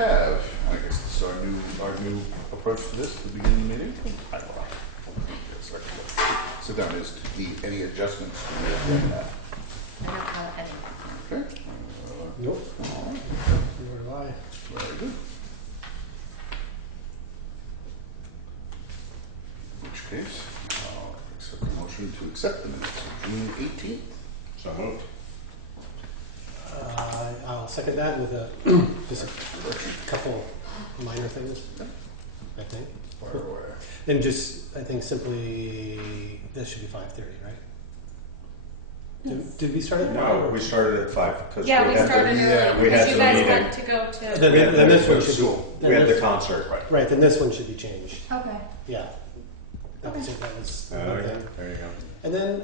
have, I guess this is our new approach to this at the beginning of the meeting. I will sit down. Is any adjustments to the agenda? I don't have any. Okay. Nope. All right. Nor do I. Very good. In which case, I'll accept the motion to accept the minutes of June 18th. So moved. I'll second that with just a couple minor things, I think. Fire away. And just, I think simply, this should be 5:30, right? Did we start at 5? No, we started at 5 because Yeah, we started early we had because you the guys meeting. had to go to. Then this one should school. be. We had the concert. Right, then this one should be changed. Okay. Yeah. That was it. That was the Oh, one yeah. thing. There you go. And then,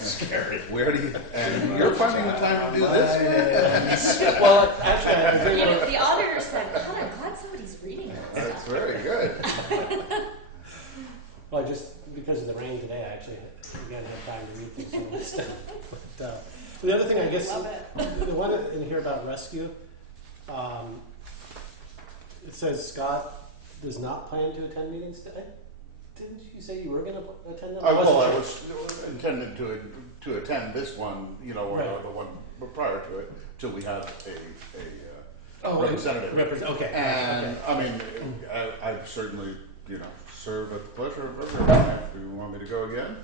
Scary. Where do you, and you're finding the time to do this? well, actually, I think The auditor said, God, I'm glad somebody's reading that That's stuff. very good. well, just because of the rain today, I actually again had time to read through some of this stuff. But, the other thing, I guess, Love it. the one in here about rescue, it says Scott does not plan to attend meetings today. Didn't you say you were going to attend them? I wasn't was sure. intending to attend this one, you know, or Right. the one prior to it, till we have a representative. Okay. And okay. I mean, I certainly, you know, serve at the pleasure of everyone. If you want me to go again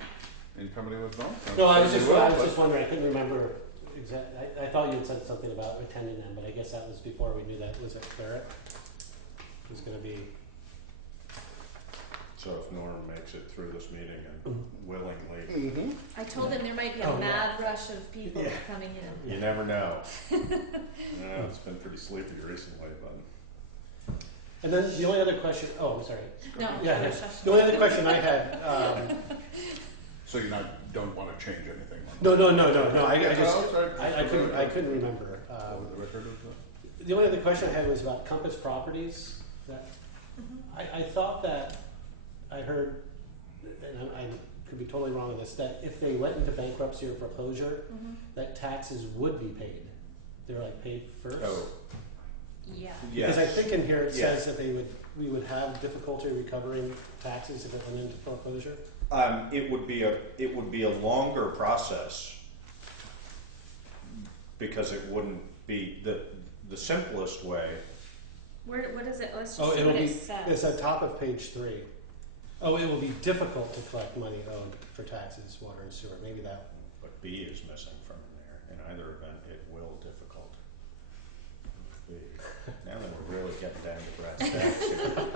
in company with them. No, I was certainly will, just wondering. I couldn't remember exactly. I thought you had said something about attending them, but I guess that was before we knew that. Was it Barrett? It was going to be. So if Norm makes it through this meeting and willingly, I told him there might be a Oh, mad rush of people Yeah. coming in. you never know. It's been pretty sleepy recently, but And then the only other question. Oh, I'm sorry. No, Yeah. rush, rush. The only other question I had. So you don't want to change anything? No. I just sorry. I couldn't remember. What was the record of that? The only other question I had was about Compass Properties. That I thought that I heard, and I could be totally wrong with this, that if they went into bankruptcy or foreclosure, that taxes would be paid. They were like paid first. oh Yeah. Because I think in here it Yeah. says that we would have difficulty recovering taxes if it went into foreclosure. it would be a longer process because it wouldn't be the simplest way. What is it? Let's just Oh, see it'll what be. it says. It's at top of page 3. Oh, it will be difficult to collect money owed for taxes, water, and sewer. Maybe that. But B is missing from there. In either event, it will difficult. B. Now that we're really getting down to brass tacks here.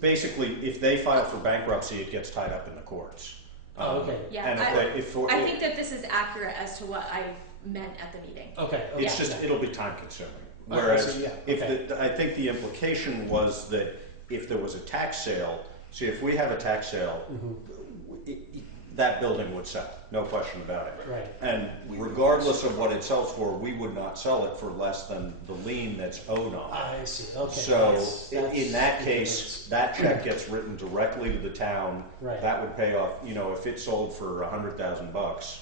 Basically, if they file for bankruptcy, it gets tied up in the courts. Oh, okay. Yeah, And I think that this is accurate as to what I meant at the meeting. Okay. it's Yeah. just it'll be time consuming. Oh, Whereas so, yeah, if okay. I think the implication was that if there was a tax sale, see if we have a tax sale, that building would sell, no question about it. Right. And regardless of what it sells for, we would not sell it for less than the lien that's owed on it. I see. Okay. So that's in that case, that check gets written directly to the town. Right. That would pay off. You know, if it sold for $100,000,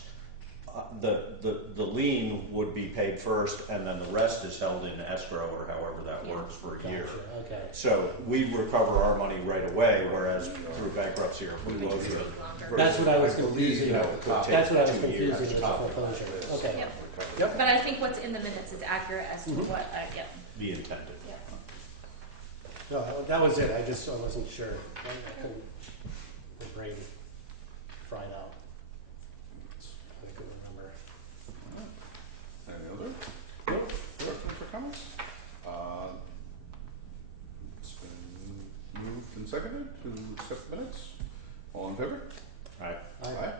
the lien would be paid first, and then the rest is held in escrow or however that works for a year. Gotcha. Okay. So we recover our money right away, whereas through bankruptcy or foreclosure, That's what I was I believe, confusing. you know, it could That's what I was 2 years. confusing with the foreclosure. Okay. Yep. Yep. But I think what's in the minutes is accurate as to what I get. the intended. Yeah. No, that was it. I wasn't sure. I couldn't. My brain fried out. I couldn't remember. Any other questions or comments? It's been moved and seconded to accept minutes. All in favor? Right. Aye. All right.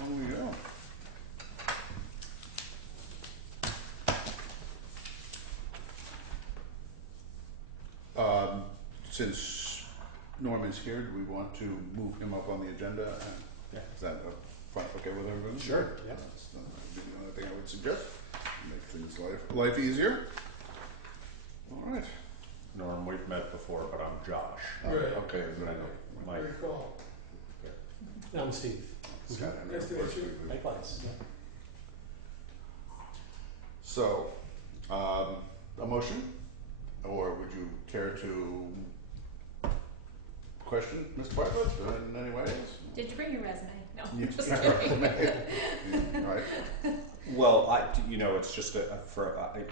On we go. Since Norm is here, do we want to move him up on the agenda? Yeah. Is that okay with everybody? Sure, yeah. That's the only thing I would suggest. Make things life easier. All right. Norm, we've met before, but I'm Josh. Right. Okay, good. I know Mike. Good call. I'm Steve. Scott, I know Nice to first meet you. we- Likewise. Yeah. So, a motion, or would you care to question Mr. Bartlett in any ways? Did you bring your resume? No, You- just kidding. Right. Well, it's just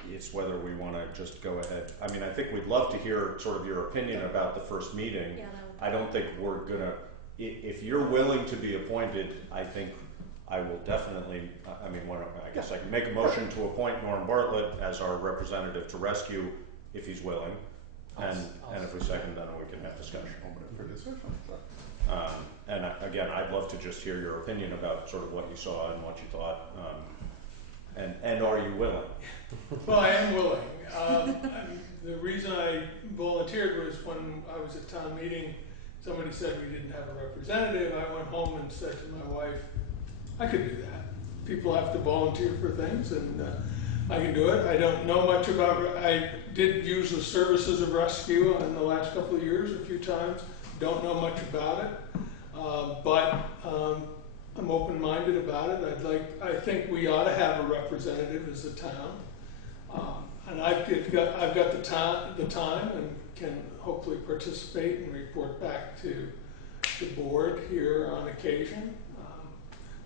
it's whether we want to just go ahead. I mean, I think we'd love to hear sort of your opinion about the first meeting. Yeah, that would- I don't think we're gonna, if you're willing to be appointed, I think I will definitely, I guess I can make a motion to appoint Norm Bartlett as our representative to rescue, if he's willing. And if we second, then we can have discussion. Open it for discussion. Again, I'd love to just hear your opinion about sort of what you saw and what you thought. And are you willing? Well, I am willing. The reason I volunteered was when I was at town meeting, somebody said we didn't have a representative. I went home and said to my wife, I could do that. People have to volunteer for things, and I can do it. I don't know much about it. I did use the services of rescue in the last couple of years a few times. Don't know much about it, but I'm open-minded about it. I think we ought to have a representative as a town, and I've got the time and can hopefully participate and report back to the board here on occasion.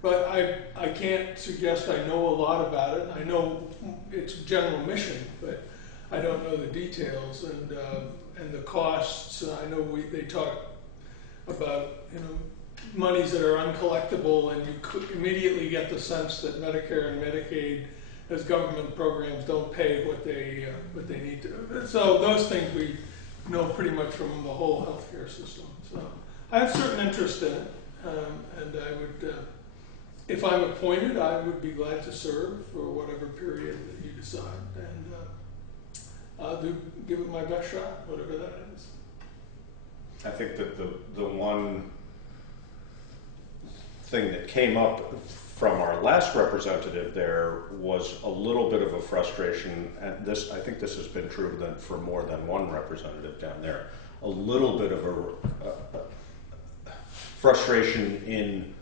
But I can't suggest I know a lot about it. I know its general mission, but I don't know the details and the costs. I know they talk about monies that are uncollectible, and you could immediately get the sense that Medicare and Medicaid, as government programs, don't pay what they need to. So those things we know pretty much from the whole healthcare system. So I have certain interest in it, and I would. If I'm appointed, I would be glad to serve for whatever period that you decide, and I'll give it my best shot, whatever that is. I think that the one thing that came up from our last representative there was a little bit of a frustration, and I think this has been true for more than one representative down there, a little bit of a frustration in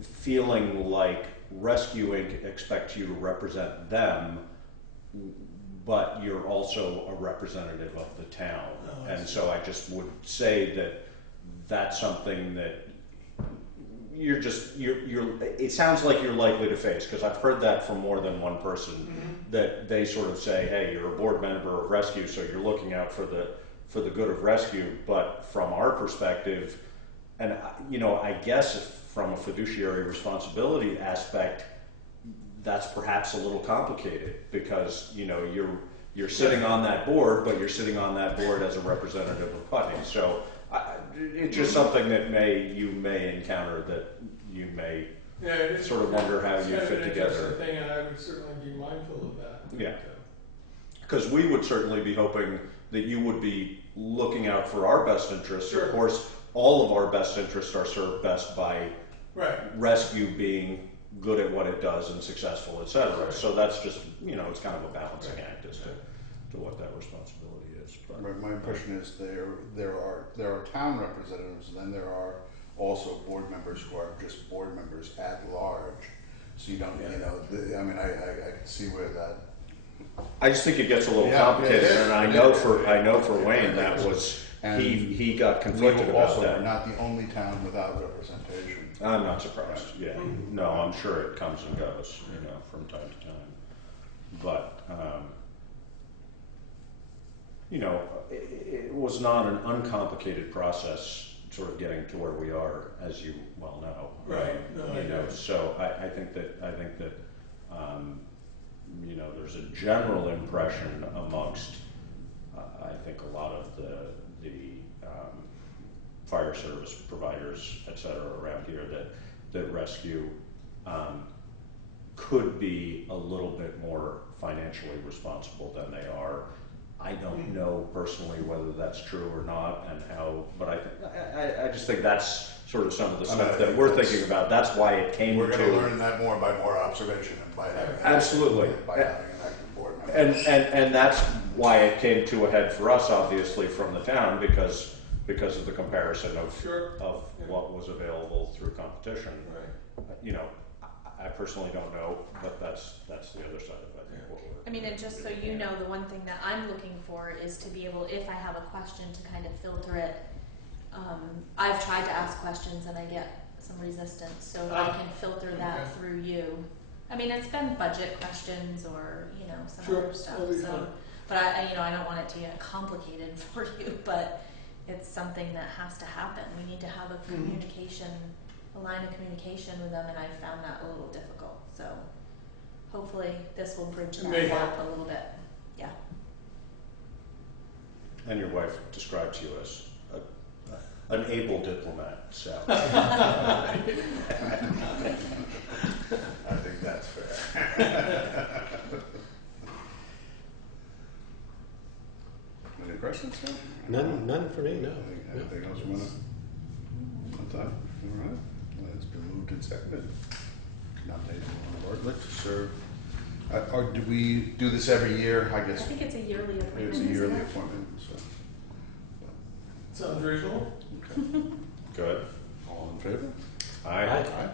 feeling like Rescue Inc. expects you to represent them, but you're also a representative of the town. Oh, I And see. so I just would say that that's something that it sounds like you're likely to face, because I've heard that from more than one person, that they sort of say, hey, you're a board member of Rescue, so you're looking out for the good of Rescue, but from our perspective, and I guess from a fiduciary responsibility aspect, that's perhaps a little complicated, because you're sitting on that board, but you're sitting on that board as a representative of Putney. So it's just something that you may encounter, that you may sort of wonder how you fit together. It's an interesting thing, and I would certainly be mindful of that. Yeah. Because we would certainly be hoping that you would be looking out for our best interests. Sure. Of course, all of our best interests are served best by Right. Rescue being good at what it does and successful, et cetera. Right. So that's just, it's kind of a balancing act as to what that responsibility is. But, My impression is there are town representatives, and then there are also board members who are just board members at large. So you don't, I can see where that. I just think it gets a little Yeah, complicated, it is. and I know for Wayne that was he got conflicted We about also that. are not the only town without representation. I'm not surprised. Yeah, no, I'm sure it comes and goes, from time to time. But it was not an uncomplicated process, sort of getting to where we are, as you well know. Right. No, I know. So I think that there's a general impression amongst I think a lot of the fire service providers, et cetera, around here, that Rescue could be a little bit more financially responsible than they are. I don't know personally whether that's true or not, and how, but I just think that's sort of some of the stuff that we're thinking about. That's why it came to. We're going to learn that more by more observation and by having Absolutely. by having an active board member. And that's why it came to a head for us, obviously, from the town, because of the comparison of Sure. of Yeah. what was available through competition. Right. You know, I personally don't know, but that's the other side of it. Yeah. What we're- I mean, and just so you know, the one thing that I'm looking for is to be able, if I have a question, to kind of filter it. I've tried to ask questions and I get some resistance, so if I can filter that Okay. through you. I mean, it's been budget questions or, you know, some Sure, other stuff, that'll be so. fine. But I don't want it to get complicated for you, but it's something that has to happen. We need to have a communication, a line of communication with them, and I found that a little difficult, so hopefully this will bridge It may that gap help. a little bit, yeah. And your wife describes you as an able diplomat, so. I think that's fair. Any questions, sir? None for me, no. Anything else you wanna, on top? All right, well, it's been moved and seconded. Nominate Lauren Bartlett to serve. Or do we do this every year? I I guess think it's a yearly appointment, it's a isn't yearly it? appointment, so. Sounds reasonable. Okay. Good. All in favor? Aye. Aye. Aye.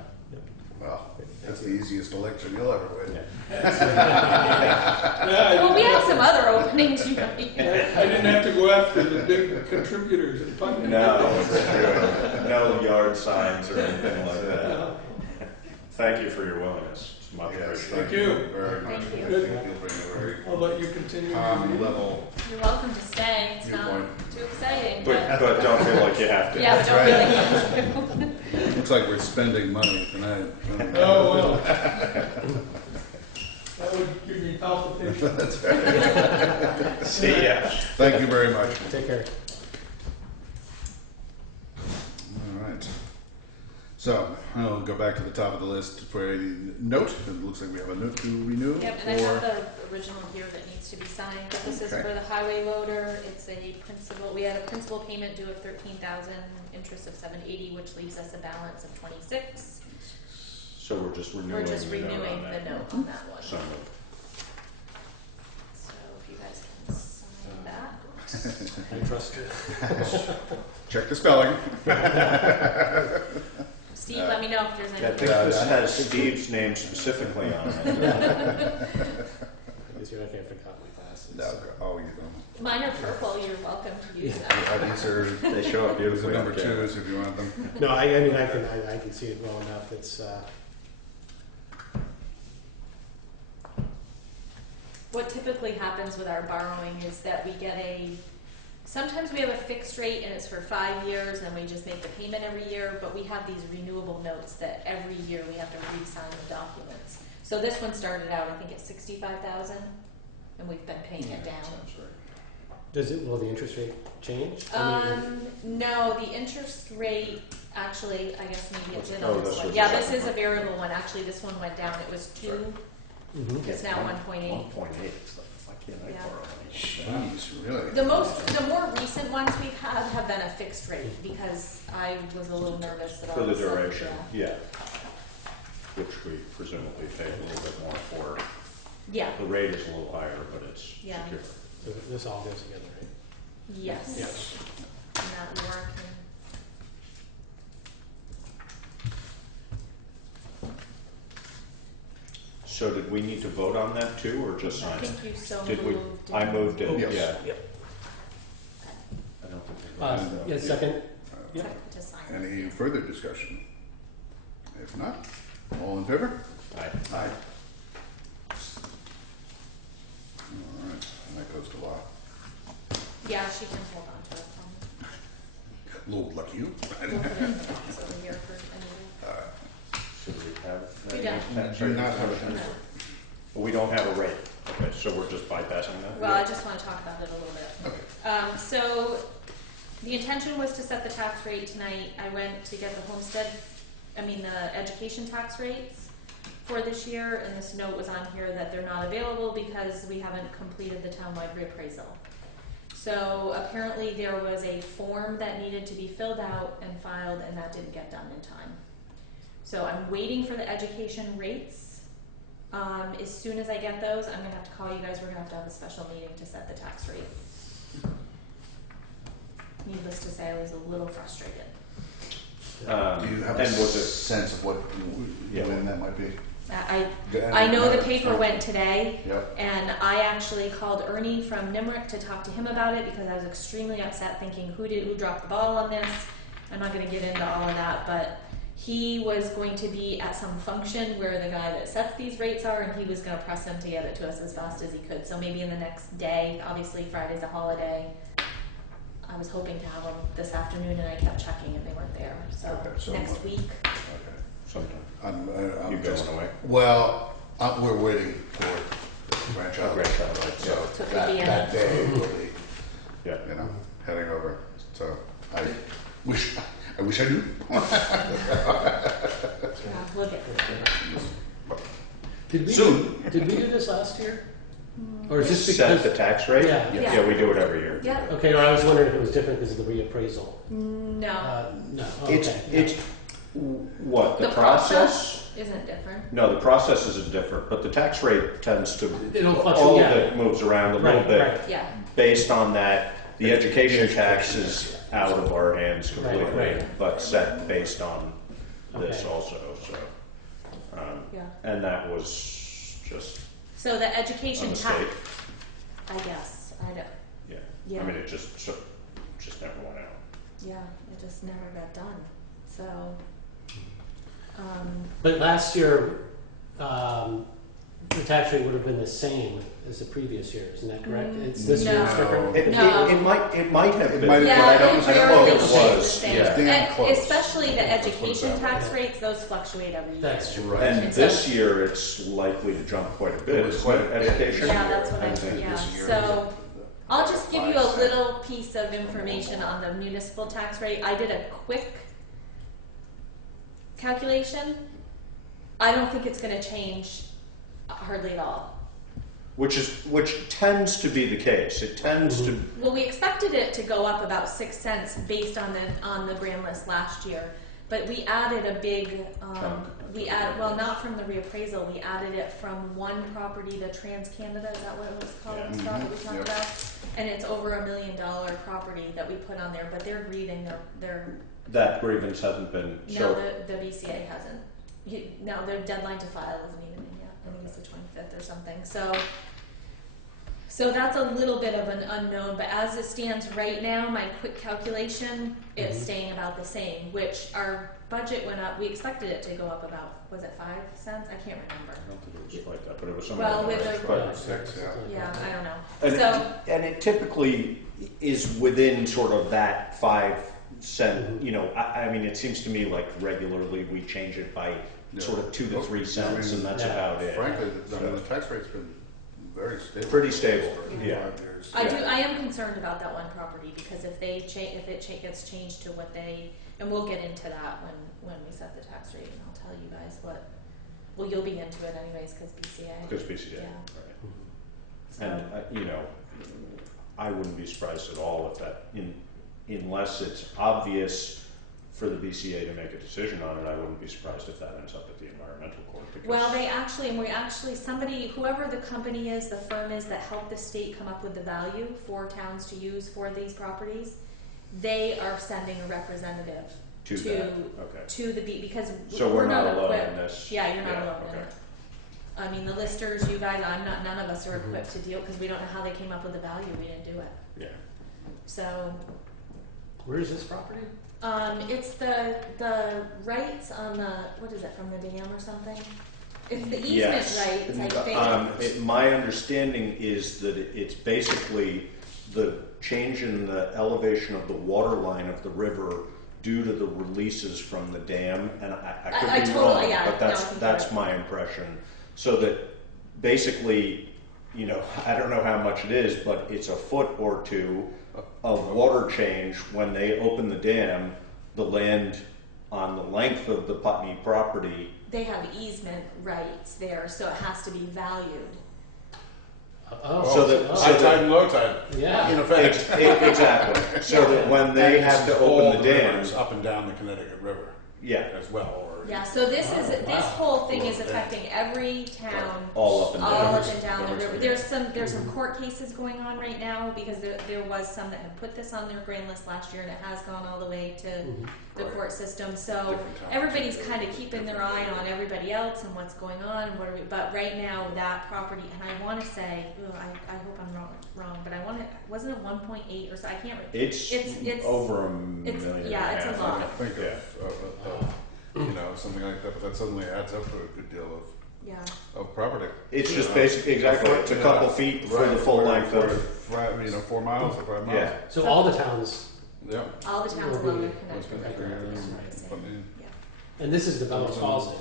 Well, that's the easiest election you'll ever win. Yeah, Well, we have some other openings, you know. I didn't have to go after the big contributors in Putney. No yard signs or anything like that. No. Thank you for your willingness. It's much Yes, appreciated. Thank you. Very much. Thank you. I think you'll bring a very I'll let you continue. calm level. You're welcome to stay, it's not Viewpoint. too exciting, But don't feel like you have to. yeah, but don't really need to. Looks like we're spending money tonight. Oh, well. That would give me palpitation. That's right. See ya. Thank you very much. Take care. All right. So I'll go back to the top of the list for a note. It looks like we have a note to renew. Yep, and I have the original here that needs to be signed, but this is Okay. for the highway loader, it's a principal, we had a principal payment due of 13,000, interest of 780, which leaves us a balance of 26. So we're just renewing. We're just the note renewing on that. the note on that one. So moved. So if you guys can sign that. I trust you. Check the spelling. Steve, let me know if there's I think anything. this has Steve's name specifically on it. Because you're not going to forget my glasses. No, oh, you don't. Mine are purple, you're welcome to use them. These are They show up these are beautifully. number on camera. twos if you want them. No, I mean, I can see it well enough. It's, What typically happens with our borrowing is that we get sometimes we have a fixed rate and it's for 5 years and we just make the payment every year, but we have these renewable notes that every year we have to re-sign the documents. So this one started out, I think at 65,000, and we've been paying it down. Sounds right. will the interest rate change? No, the interest rate, actually, I guess maybe it's in Oh, on this this one. was Yeah, the this second is a one. variable one, actually, this one went down, it was 2, it's now 1.8. 1.8. It's like, why can't I Yeah. borrow money? Jeez, really? The more recent ones we've had have been a fixed rate, because I was a little nervous that all For of the a sudden, duration, yeah. Which we presumably pay a little bit more for. Yeah, The rate is a little higher, but it's Yeah. secure. So this all goes together, right? yes. Yes. And that Laura can, So did we need to vote on that too, or just I sign it? think you so Did we? moved. I moved it, Yes. yeah. Okay. I don't think we voted. Yeah, second. Yep. Second to sign. Any further discussion? If not, all in favor? Aye. Aye. All right, and that goes to Laura. Yeah, she can hold on to it. A little like you. We'll put it in the box over here for Anita. Should we have? We don't. Do not have a No. We don't have a rate. Okay, so we're just bypassing that? Well, I just want to talk about it a little bit. Okay. So the intention was to set the tax rate tonight. I went to get the education tax rates for this year, and this note was on here that they're not available because we haven't completed the townwide reappraisal. So apparently there was a form that needed to be filled out and filed, and that didn't get done in time. So I'm waiting for the education rates As soon as I get those, I'm gonna have to call you guys, we're gonna have a special meeting to set the tax rate. Needless to say, I was a little frustrated. Do you have a and was it? sense of what, when that might be? I know the paper went today, Yep. and I actually called Ernie from Nimerick to talk to him about it because I was extremely upset, thinking who dropped the ball on this. I'm not going to get into all of that, but he was going to be at some function where the guy that sets these rates are, and he was going to press him to get it to us as fast as he could. So maybe in the next day, obviously Friday's a holiday. I was hoping to have them this afternoon, and I kept checking, and they weren't there. So, Okay, so next week. Okay. Sometime. I'm You just, going away? well, we're waiting for the grandchild. Grandchild, right, So So it could be that day will be, Yeah. you know, heading over. So I wish I knew. Yeah, we'll get through it. Did we Soon. Did we do this last year? Or is this Set because? the tax rate? Yeah. Yeah. We do it every year. Yeah. Okay, or I was wondering if it was different because of the reappraisal. No. No. It's, Okay. it's, what, the process? isn't different. No, the process isn't different, but the tax rate tends to, It'll fluctuate, all of yeah. it moves around a little Right, bit. right. Yeah. Based on that, the education tax is out of our hands completely, right. but set based on this Okay. also, so. Yeah. And that was just So the a education tax, mistake. I guess, I don't, Yeah. Yeah. I mean, it just never went out. yeah, it just never got done. So, But last year, the tax rate would have been the same as the previous year, isn't that correct? It's this year it's No. different? No. It might have It been, might have but yeah, I it don't know rarely if it stays the was. same. Yeah. Damn And close. especially the Let's put it education that way. tax rates, those fluctuate every year. That's true. Right. And And this so- year, it's likely to jump quite a bit, It was isn't quite it, a bit. education? Yeah, that's what I think yeah. this year So was I'll just give you a 5 cents. little piece of information on the municipal tax rate. I did a quick calculation. I don't think it's gonna change hardly at all. Which tends to be the case. It tends to, Well, we expected it to go up about 6 cents based on the grand list last year, but we added a big, well, not from the reappraisal, we added it from one property, the Trans Canada, is that what it was called, Yeah. Scott, that we talked Yep. about? And it's over $1 million property that we put on there, but they're grieving, that grievance hasn't been, no, so, the BCA hasn't. No, their deadline to file isn't even in yet, I think it's the 25th or something, so that's a little bit of an unknown, but as it stands right now, my quick calculation, it's staying about the same, which our budget went up, we expected it to go up about, was it 5 cents? I can't remember. I don't think it was like that, but it was somewhere Well, in the with range. the- But- Five or six, yeah. Yeah, I don't know. And, So, and it typically is within sort of that 5 cent, you know, I mean, it seems to me like regularly we change it by Yeah. sort of 2 to 3 cents, and that's Yeah. about it. Frankly, I mean, the tax rate's been very stable. Pretty stable, For yeah. 5 years. I am concerned about that one property, because if it gets changed to what they, and we'll get into that when we set the tax rate, and I'll tell you guys well, you'll be into it anyways, cause BCA. Because BCA, Yeah. right. So- And, you know, I wouldn't be surprised at all if that, unless it's obvious for the BCA to make a decision on it, I wouldn't be surprised if that ends up at the environmental court. Because Well, somebody, whoever the company is, the firm is that helped the state come up with the value for towns to use for these properties, they are sending a representative to that, okay. to the because So we're not alone equipped. in this. Yeah, you're not alone in okay. it. I mean, the listers, you guys, none of us are equipped to deal, because we don't know how they came up with the value, we didn't do it. Yeah. So, Where is this property? it's the rights on the, what is it, from the dam or something? It's the easement rights, I think. My understanding is that it's basically the change in the elevation of the water line of the river due to the releases from the dam, and I could I be totally- wrong, yeah, but no, I think that's you're my impression. So that basically, you know, I don't know how much it is, but it's a foot or two of water change when they open the dam. The land on the length of the Putney property. They have easement rights there, so it has to be valued. So that- High tide and low tide. Yeah. In effect. Exactly. So that when they have to All open the dam, rivers up and down the Connecticut River. Yeah, as well, or. Yeah, so this is, Oh, wow. this whole thing is Well, affecting every town. all up and All down. up and down the river. Everything. There's some court cases going on right now because there was some that had put this on their grand list last year and it has gone all the way to the Right. court system. So Different towns. everybody's kind of keeping their eye on everybody else and what's going on. And but right now that property, and I want to say, I hope I'm wrong, but I want to, wasn't it 1.8 or so? I can't remember. it's over a million. yeah, and it's a half. lot. I think of something like that, but that suddenly adds up to a good deal Yeah. of property. It's just basically exactly. It's a couple feet for the full length of. 4 miles or 5 miles. Yeah. So all the towns, Yeah. All the towns Will along be- the connected That's river. good. Yeah. Putney. Yeah. and this is the Bellows Falls.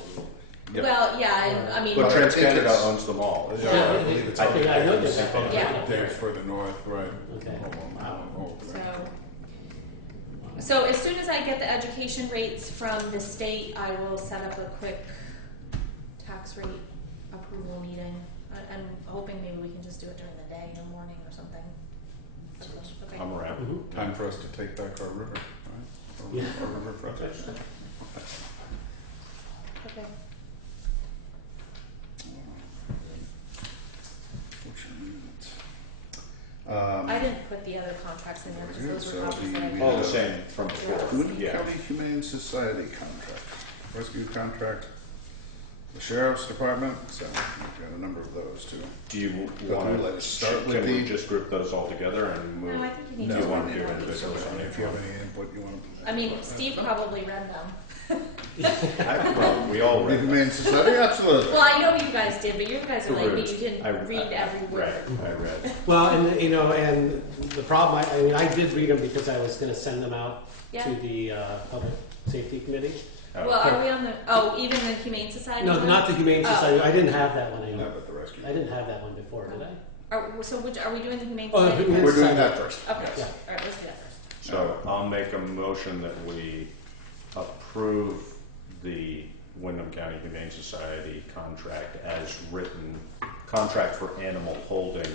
Yep. Well, yeah, and, I mean, But Trans- TransCanada it's- owns them all. Yeah, Yeah, I believe it's I up think I there. noticed It's that. Yeah. There's further north, right. Okay. so as soon as I get the education rates from the state, I will set up a quick tax rate approval meeting. I'm hoping maybe we can just do it during the day in the morning or something. Okay. I'm around. Mhm. Time for us to take back our river, right? Our, Yeah. our river project. Okay. I didn't put the other contracts in there because those were So copies that I the- All the same from before. Putney Yeah. County Humane Society contract, rescue contract, the sheriff's department, so we've got a number of those too. Do you Go want through, to? let's start with Can we the- just group those all together and move? No, I think you need Do to. you want to do do one. individuals on If each you have one? any input you want to. I mean, Steve probably read them. Well, we all The read them. Humane Society, absolutely. Well, I know you guys did, but you guys are like me. Perused. You didn't I- read every word. Right, I read. Well, and you know, and the problem, I mean, I did read them because I was going to send them out Yeah. to the Public Safety Committee. Well, are we on the? Oh, even the Humane Society. No, one? not the Humane Oh. Society. I didn't have that one No, anymore. but the rescue. I didn't have that one before, did I? So which are we doing the Humane Oh, Society? Humane We're doing Society. that first. Okay. Yes. All right. Let's do that first. So I'll make a motion that we approve the Wyndham County Humane Society contract as written, contract for animal holding,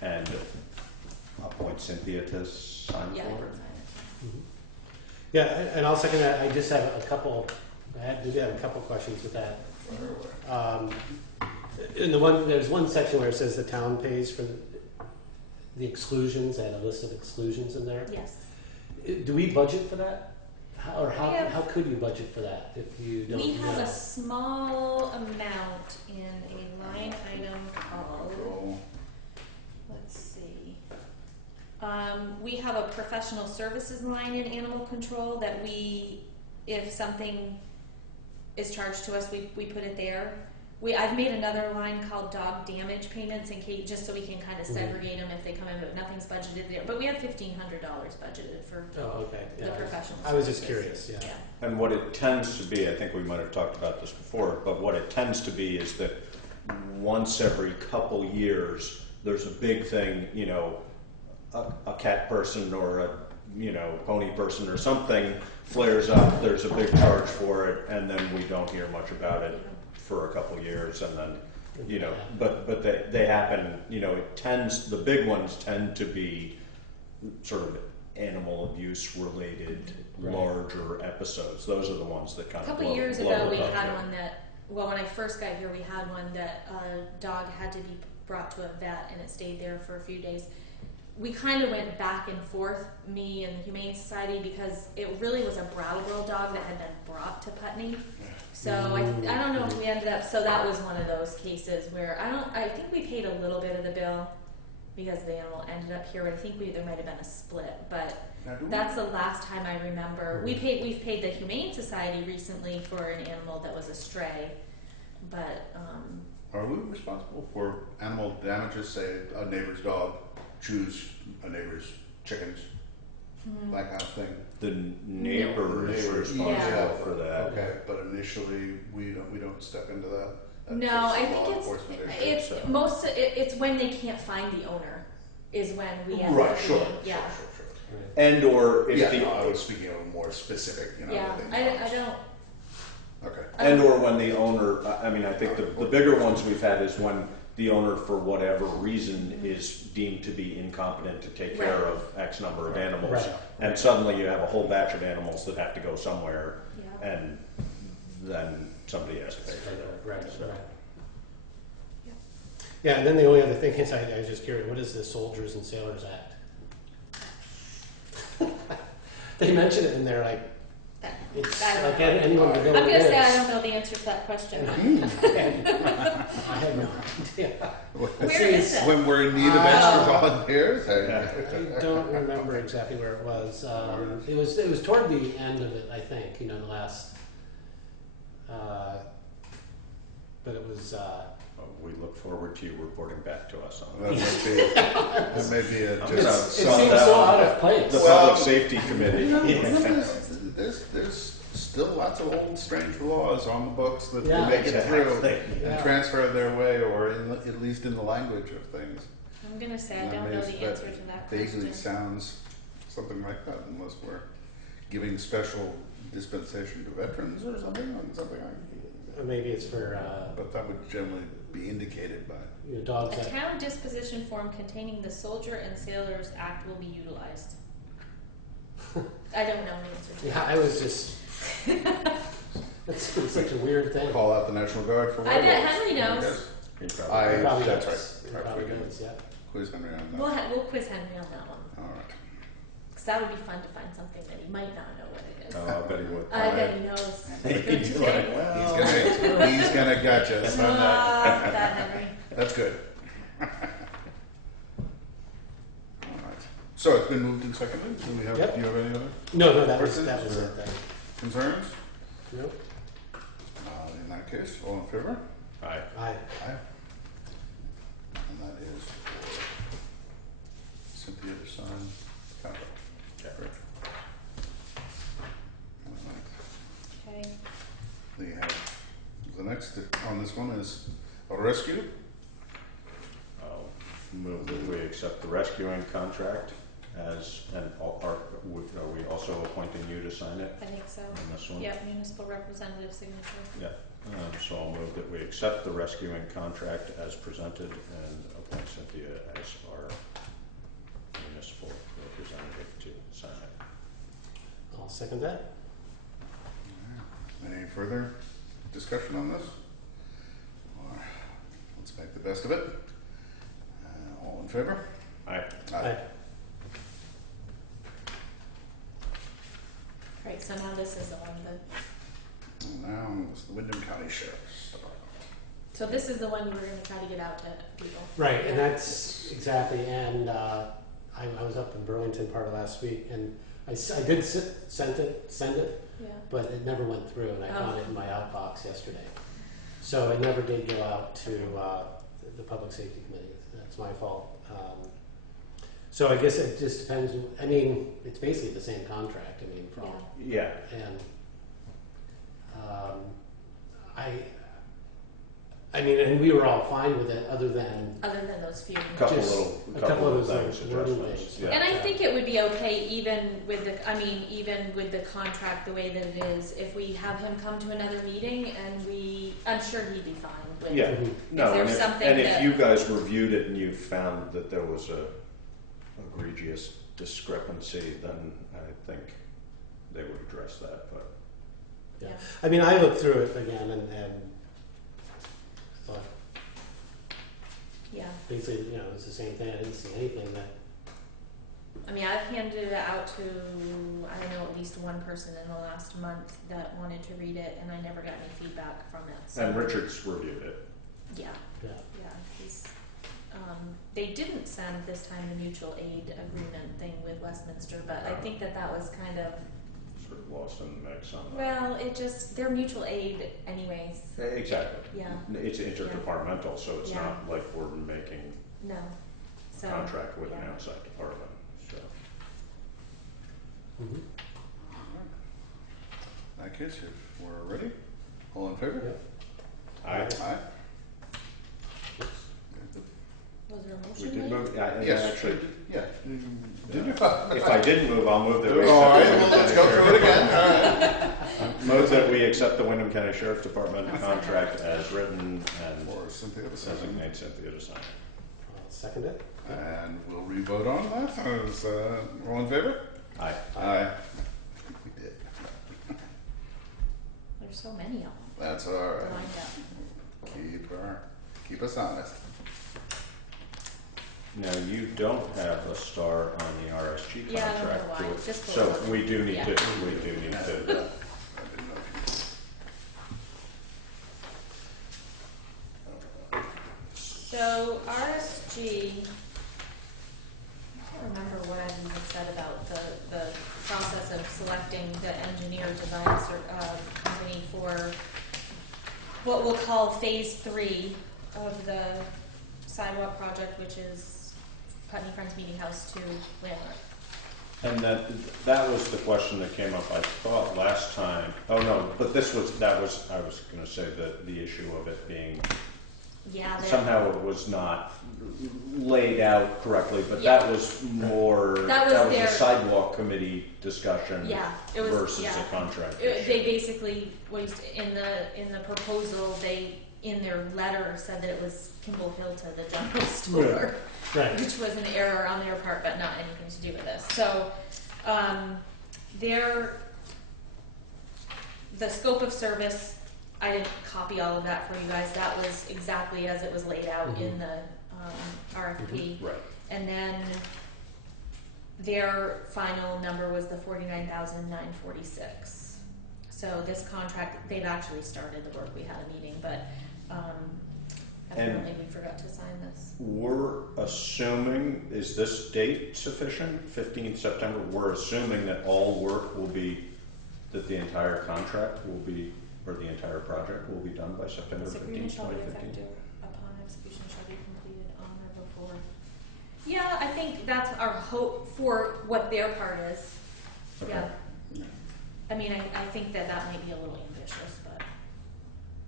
and appoint Cynthia to sign Yeah. for it. Yeah, and I'll second that. I just have a couple, did have a couple questions with that. In the one, there's one section where it says the town pays for the exclusions, and a list of exclusions in there. Yes. Do we budget for that? Or We have- how could you budget for that if you don't We have know? a small amount in a line item called. Cool. Let's see. We have a professional services line in animal control that if something is charged to us, we put it there. I've made another line called dog damage payments in case, just so we can kind of segregate them if they come in, but nothing's budgeted there. But we have $1,500 budgeted for Oh, okay. the Yeah, professional. I was just services. curious, yeah. And what it tends to be, I think we might have talked about this before, but what it tends to be is that once every couple years, there's a big thing, you know, a cat person or a, you know, pony person or something flares up, there's a big charge for it, and then we don't hear much about it for a couple years, and then, you know, but they happen, you know, the big ones tend to be sort of animal abuse related Right. larger episodes. Those are the ones that kind A of couple years blow ago, the we budget. had one that, well, when I first got here, we had one that a dog had to be brought to a vet and it stayed there for a few days. We kind of went back and forth, me and the Humane Society, because it really was a Brattleboro dog that had been brought to Putney. So I don't know if we ended up, so that was one of those cases where I think we paid a little bit of the bill because the animal ended up here, but I think there might have been a split, but that's the last time I remember. We've paid the Humane Society recently for an animal that was a stray, but Are we responsible for animal damages, say a neighbor's dog chews a neighbor's chickens, that kind of thing? The neighbor is Neighbor, responsible yeah. for that. Okay, but initially, we don't step into that? That's no, just I law think enforcement issue, it's so. it's when they can't find the owner is when we end Right, up sure, being, yeah. sure. And or if Yeah, the no, I was speaking of a more specific, you know. Yeah, than I dogs. don't. Okay. and or when the owner, I mean, I think the bigger ones we've had is when the owner, for whatever reason, is deemed to be incompetent to take care Right. of X number of animals, Right. and suddenly you have a whole batch of animals that have to go somewhere. Yeah. and then somebody has to pay for that. Right, So, right. Yeah. Yeah, and then the only other thing is, I was just curious, what is the Soldiers and Sailors Act? They mention it in there, like, it's I don't like know. anyone would know I'm what gonna it say I is. don't know the answer to that question. I have no idea. Where is it? When we're in need of extra volunteers, I don't remember exactly where it was. It was toward the end of it, I think. You know, the last. But it was. we look forward to you reporting back to us on that that. may be a I'm just. gonna It sum seems that so one out to of place. The Well, Public Safety Committee. There's still lots of old strange laws on the books that Yeah, make it through exactly. Yeah. and transfer their way, or at least in the language of things. I'm gonna say I And don't that know makes- the answer to that vaguely question. sounds something like that, unless we're giving special dispensation to veterans or something like. Or maybe it's for But that would generally be indicated by. dogs A that. town disposition form containing the Soldier and Sailors Act will be utilized. I don't know the answer to Yeah, that. I was just. It's such a weird thing. Call out the National Guard for I bet werewolves. Henry knows. Yes. He probably- I- It probably that's does. right. It Perhaps probably we can does, yeah. quiz Henry on that. We'll quiz Henry on that one. All right. Because that would be fun to find something that he might not know what it is. Oh, I bet he would. I bet he knows. He'd Good be today. like, well, He's gonna gotcha us on that. Ah, that Henry. That's good. All right. So it's been moved and seconded. Do you have Yep. any other No, that was Questions it or- then. concerns? Nope. In that case, all in favor? Aye. Aye. Aye. And that is for Cynthia to sign contract. Okay. Great. All right. Okay. We have, the next on this one is a rescue. I'll move that we accept the rescuing contract as, and are we also appointing you to sign it I think so. on this one? Yep, municipal representative signature. Yeah. So I'll move that we accept the rescuing contract as presented and appoint Cynthia as our municipal representative to sign it. I'll second that. Any further discussion on this? Or let's make the best of it. All in favor? Aye. Aye. Right, so now this is the one that, And now it's the Wyndham County Sheriff's Department. so this is the one you were gonna try to get out to people. Right, and that's exactly, and I was up in Burlington part of last week, and I did send it, Yeah. but it never went through, and I found it in my outbox yesterday. So it never did go out to the Public Safety Committee. That's my fault. So I guess it just depends. I mean, it's basically the same contract. I mean, for all, Yeah. and I mean, and we were all fine with it, other than Other than those few. Couple Just little, a couple couple of of those things, wording adjustments. things. Yeah. And I think it would be okay even with the, I mean, even with the contract the way that it is, if we have him come to another meeting and I'm sure he'd be fine with. Yeah, Mhm. no, there's and if, something and if that- you guys reviewed it and you found that there was a egregious discrepancy, then I think they would address that, but. yeah. Yeah. I mean, I looked through it again and thought Yeah. basically, you know, it's the same thing. I didn't see anything that. I mean, I've handed it out to, I don't know, at least one person in the last month that wanted to read it, and I never got any feedback from it. So, And Richard's reviewed it. Yeah, Yeah. yeah. They didn't send this time the mutual aid agreement thing with Westminster, but I think that was kind of, Sort of lost in the mix on that. well, they're mutual aid anyways. Exactly. Yeah. It's interdepartmental, so it's Yeah. not like we're making No. So. contract with an yeah. outside department, so. Mm-hmm. In that case, if we're ready, all in favor? Yeah. I, Aye. Was there a we motion did made? move, Yes, actually, yeah. Did you? if I didn't move, I'll move that we All right, accept the let's go through it again. All right. Move that we accept the Wyndham County Sheriff's Department contract as written and For Cynthia to sign. designate Cynthia to sign it. I'll second it. And we'll re-vote on that. Is, all in favor? Aye. Aye. We did. Keep us honest. Now, you don't have a star on the RSG Yeah, I don't know contract, why. do we? It's just So below. we do need Yeah. to, we do need And, to. I didn't know So RSG, I don't remember what I even said about the process of selecting the engineer design company for what we'll call phase 3 of the sidewalk project, which is Putney Friends Meeting House to Landmark. And that was the question that came up, I thought, last time. Oh, no, but I was gonna say the issue of it being, Yeah, somehow it was not laid out correctly, but Yeah. that was more, That was that was their- a sidewalk committee discussion Yeah, it was, versus yeah. a contract They issue. basically was in the proposal. They in their letter said that it was Kimball Hill to the general store, Right. which was an error on their part, but not anything to do with this. So, the scope of service, I didn't copy all of that for you guys. That was exactly as it was laid out in the RFP. Right. And then their final number was the $49,946. So this contract, they've actually started the work. We had a meeting, but apparently we forgot to sign this. We're assuming, is this date sufficient, 15th September? We're assuming that all work will be, that the entire contract will be, or the entire project will be done by September This agreement 15th, shall be 2015? effective upon execution shall be completed on or before. Yeah, I think that's our hope for what their part is. Okay. Yeah. I mean, I think that might be a little ambitious, but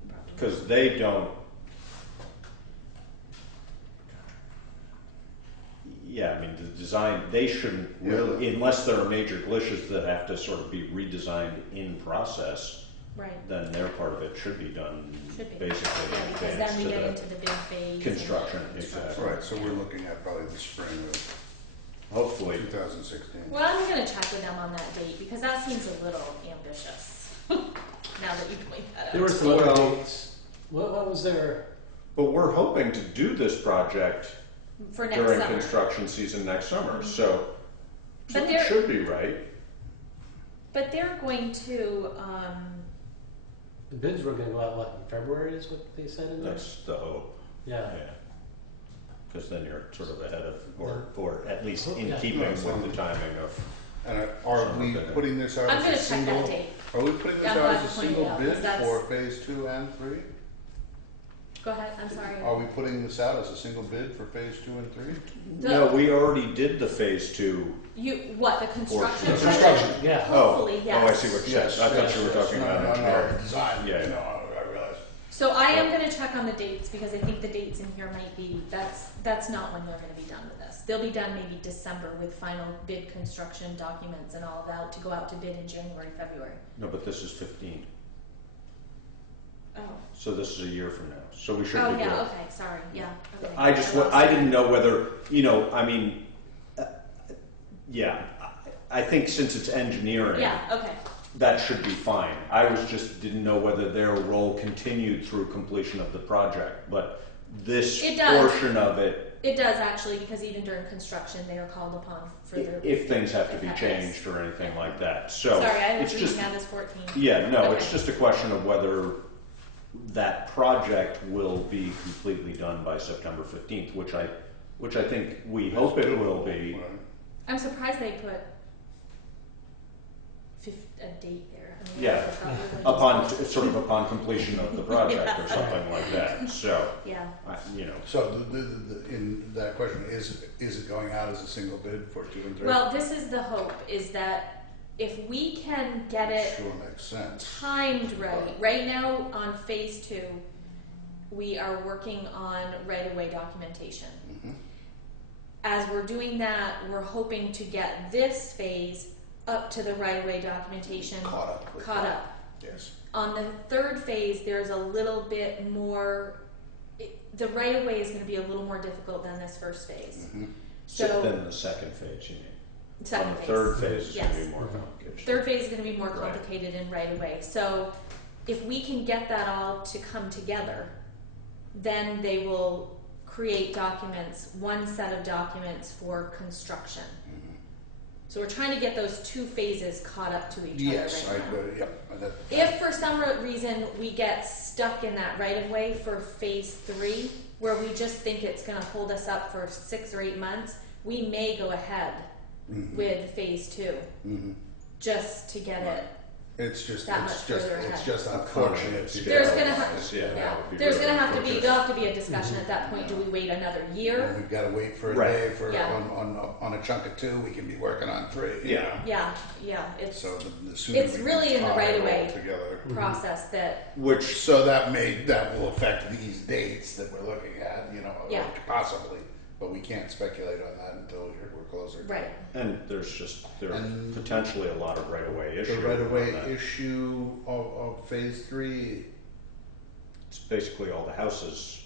probably. Because they don't, yeah, I mean, the design, they shouldn't really, Yeah. unless there are major glitches that have to sort of be redesigned in process, Right. then their part of it should be done Should be. basically Yeah, in because advance then we to get the into the big phase. and construction, the exactly. Right, so we're looking at probably the spring of hopefully. 2016. Well, I'm gonna check with them on that date, because that seems a little ambitious, now that you point that out. There were some Well- other dates. What was there? But we're hoping to do this project For next during summer. construction season next summer, so But it they're- should be right. But they're going to, The bids were going to go out, what, in February is what they said in there? That's the hope, Yeah. yeah. Because then you're sort of ahead of, or at least in Yeah. keeping Yeah, with so- the timing of. And are Some we of it. putting this out I'm as gonna a check single? that date. Are we putting this I'm out glad as you a pointed single it out, bid 'cause that's- for phase 2 and 3? Go ahead, I'm sorry. Are we putting this out as a single bid for phase 2 and 3? No, we already did the phase 2. The construction? The construction. Yeah. Hopefully, yes. Oh, I see what you're saying. I thought you were talking about engineering. Design. Yeah, yeah. No, I realize. So I am gonna check on the dates, because I think the dates in here might be, that's not when they're gonna be done with this. They'll be done maybe December with final bid construction documents and all of that to go out to bid in January, February. No, but this is 15, Oh. so this is a year from now, so we should Oh, be good. yeah, okay, sorry, yeah, okay. I didn't know whether, I mean, yeah, I think since it's engineering. Yeah, okay. That should be fine. I didn't know whether their role continued through completion of the project, but this It does. portion of it, It does actually, because even during construction, they are called upon for their. if things have to be Yes. changed or anything like that, so. Sorry, I it's was just reading Addis 14. Yeah, no, it's Okay. just a question of whether that project will be completely done by September 15th, which I think we hope it will be. Right. I'm surprised they put a date there. I mean, Yeah. that's probably when- Upon completion of the project or Yeah. something like that, so, Yeah. So in that question, is it going out as a single bid for 2 and 3? Well, this is the hope, is that if we can get it Sure makes sense. timed right now on phase 2, we are working on right-of-way documentation. Mhm. As we're doing that, we're hoping to get this phase up to the right-of-way documentation Caught up. with caught that. up. Yes. On the third phase, there's a little bit more, the right-of-way is going to be a little more difficult than this first phase. Mhm. So, then the second phase, you mean? second On the phase. third phase is gonna Yes. be more complicated. Third phase is going to be more Right. complicated in right away. So if we can get that all to come together then they will create documents, one set of documents for construction. So we're trying to get those two phases caught up to each Yes, other right now. yeah. If for some reason we get stuck in that right of way for phase 3, where we just think it's going to hold us up for 6 or 8 months, we may go ahead with phase 2 just to get it. It's just, that much further it's ahead. just unfortunate. to There's get gonna all have, this. Yeah, that yeah, would be there's really gonna have to be, unfortunate. there'll have to be a discussion at that point. Do we wait another And year? we've got to wait for a Right. day for Yeah. on a chunk of 2. We can be working on 3. you Yeah. know? Yeah, it's So the sooner It's we really can in the tie right it of way. all together. process that, Which, So that will affect these dates that we're looking at, you know, Yeah. possibly, but we can't speculate on that until we're closer. right, and there's And potentially a lot of right-of-way The issue. right of way on that. issue of phase 3. It's basically all the houses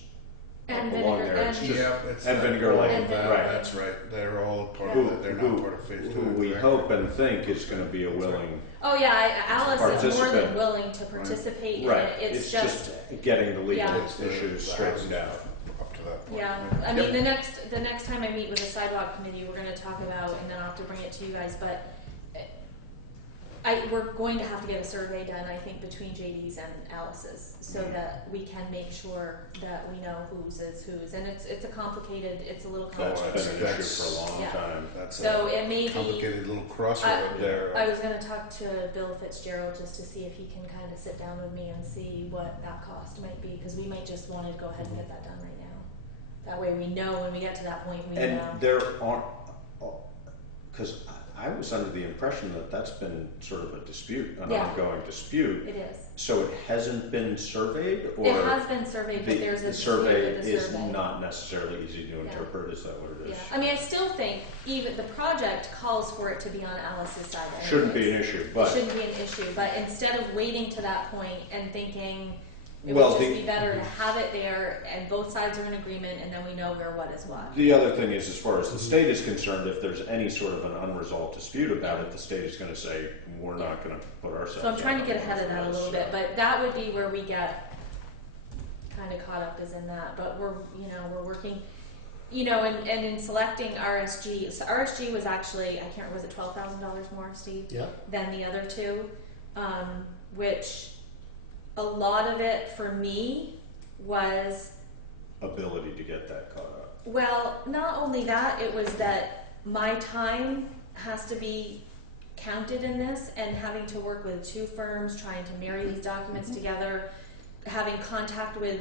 and along vinegar, there. It's and just- It's and that- Vinegar all Lane, of that, right. That's right. They're all part Yeah. of it. They're not part of phase 2. who we correct? hope and think is going to be a willing, oh yeah, Alice is more than Participant. willing to participate in right, it. It's just, getting the legal Yeah. It's the- issues the straightened houses out. Up to that point. yeah. I mean, the next time I meet with the sidewalk committee, we're gonna talk about, and then I'll have to bring it to you guys, but we're going to have to get a survey done, I think, between JD's and Alice's, so that we can make sure that we know whose is whose. And it's a complicated, it's a little That's complicated. been an issue for a long Yeah. time. That's So a it may be, complicated little crossroad there. I was gonna talk to Bill Fitzgerald just to see if he can kind of sit down with me and see what that cost might be, because we might just wanna go ahead and get that done right now. That way we know when we get to that point, we know. And there aren't, because I was under the impression that that's been sort of a dispute, an Yeah. ongoing dispute. It is. So it hasn't been surveyed, or It has been surveyed, but there's a the dispute survey with the is survey. not necessarily easy to Yeah. interpret. Is that what it Yeah, is? I mean, I still think even the project calls for it to be on Alice's side. Shouldn't be anyways. an issue, It but shouldn't be an issue, but instead of waiting to that point and thinking it Well, would just the- be better to have it there and both sides are in agreement and then we know where what is what. the other thing is, as far as the state is concerned, if there's any sort of an unresolved dispute about it, the state is going to say, we're not going to put ourselves. So I'm trying to out get on ahead of for that a this, little bit, but that would be where we get kind of caught up is in that, but we're working, and in selecting RSG, so RSG was actually, I can't remember, was it $12,000 more, Steve? Yep. Than the other two, which a lot of it for me was, ability to get that caught up. well, not only that, it was that my time has to be counted in this, and having to work with 2 firms, trying to marry these documents together, having contact with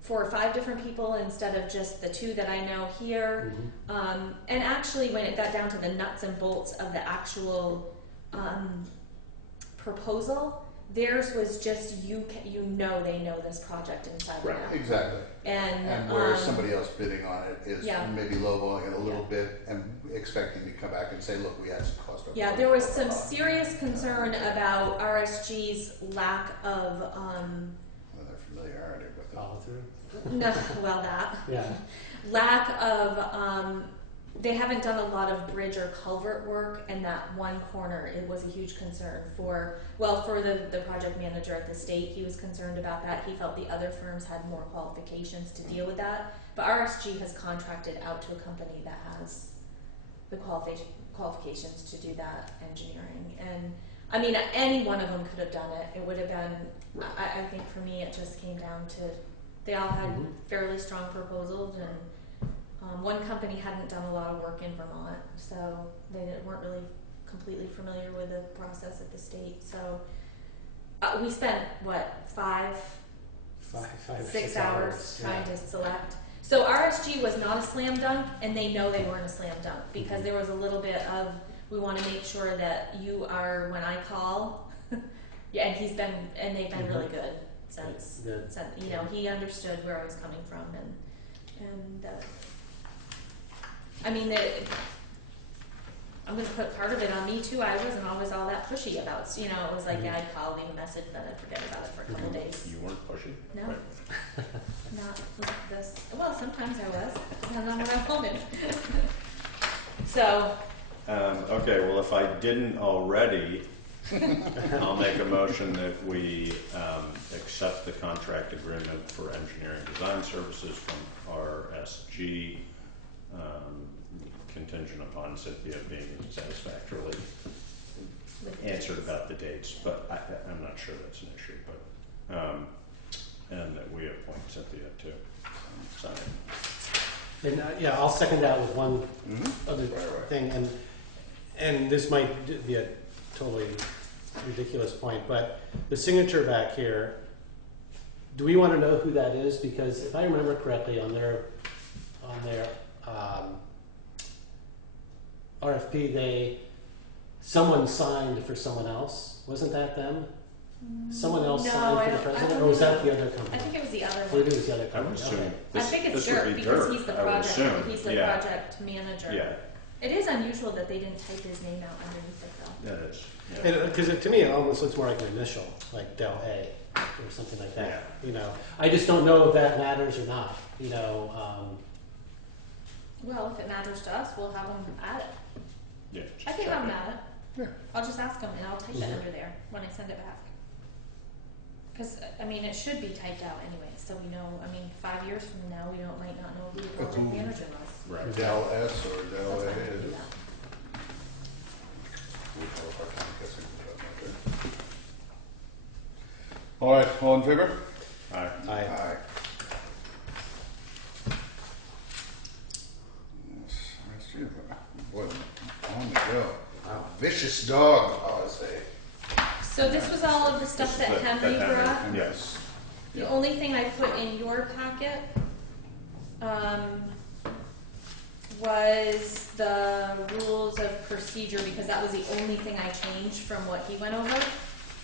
4 or 5 different people instead of just the 2 that I know here. And actually, when it got down to the nuts and bolts of the actual proposal, theirs was just they know this project inside Right. and out. Exactly. And whereas somebody else bidding on it is Yeah. maybe lowballing it a little bit and expecting to come back and say, look, we had some cost over. yeah, there was some serious concern about RSG's lack of Their familiarity with it. Follow through. no, well that Yeah. lack of they haven't done a lot of bridge or culvert work, and that one corner, it was a huge concern for the project manager at the state. He was concerned about that. He felt the other firms had more qualifications to deal with that, but RSG has contracted out to a company that has the qualifications to do that engineering. And I mean, any one of them could have done it. It would have been, I think for me, it just came down to, they all had fairly strong proposals, and one company hadn't done a lot of work in Vermont, so they weren't really completely familiar with the process at the state. So we spent, 6 hours trying to select. So RSG was not a slam dunk, and they know they weren't a slam dunk, because there was a little bit of, we want to make sure that you are, when I call, yeah, and they've been really good since, Good. he understood where I was coming from, and I mean, I'm going to put part of it on me too. I wasn't always all that pushy about, it was like, yeah, I'd call, leave a message, then I'd forget about it for a couple days. You weren't pushing? No. Right. Not with this. Well, sometimes I was, depending on what I wanted. So, Okay, well, if I didn't already, I'll make a motion that we accept the contract agreement for engineering design services from RSG, contingent upon Cynthia being satisfactorily answered about the dates, but I'm not sure that's an issue, but, and that we appoint Cynthia to sign it. And yeah, I'll second that with one other Right. thing, and this might be a totally ridiculous point, but the signature back here, do we want to know who that is? Because if I remember correctly, on their RFP, someone signed for someone else. Wasn't that them? Someone else No, signed I for the don't- I president, don't or was that know. the other company? I think it was the other Maybe one. it was the other I would company. assume Okay. I think it's this would Dirk be because Dirk, he's the I would project. assume. He's the Yeah. project manager. Yeah, It is unusual that they didn't type his name out underneath it though. that is. Yeah. Because to me, it almost looks more like an initial, like Del A or something like that. Yeah. You know, I just don't know if that matters or not. You know, Well, if it matters to us, we'll have him add it. Yeah, I just can check have him it. add it. Yeah. I'll just ask him and I'll type it Mhm. under there when I send it back. Because, I mean, it should be typed out anyway, so we know, I mean, 5 years from now, we might not know who the project Who? manager was. Right. Del S or Del That's A fine, I can do is. that. All right, all in favor? Aye. I Yes, I see. Boy, on the go. A vicious dog policy. So this was all of the stuff This that is the- Henry that Henry- brought. Yes. The Yeah. only thing I put in your packet was the rules of procedure, because that was the only thing I changed from what he went over,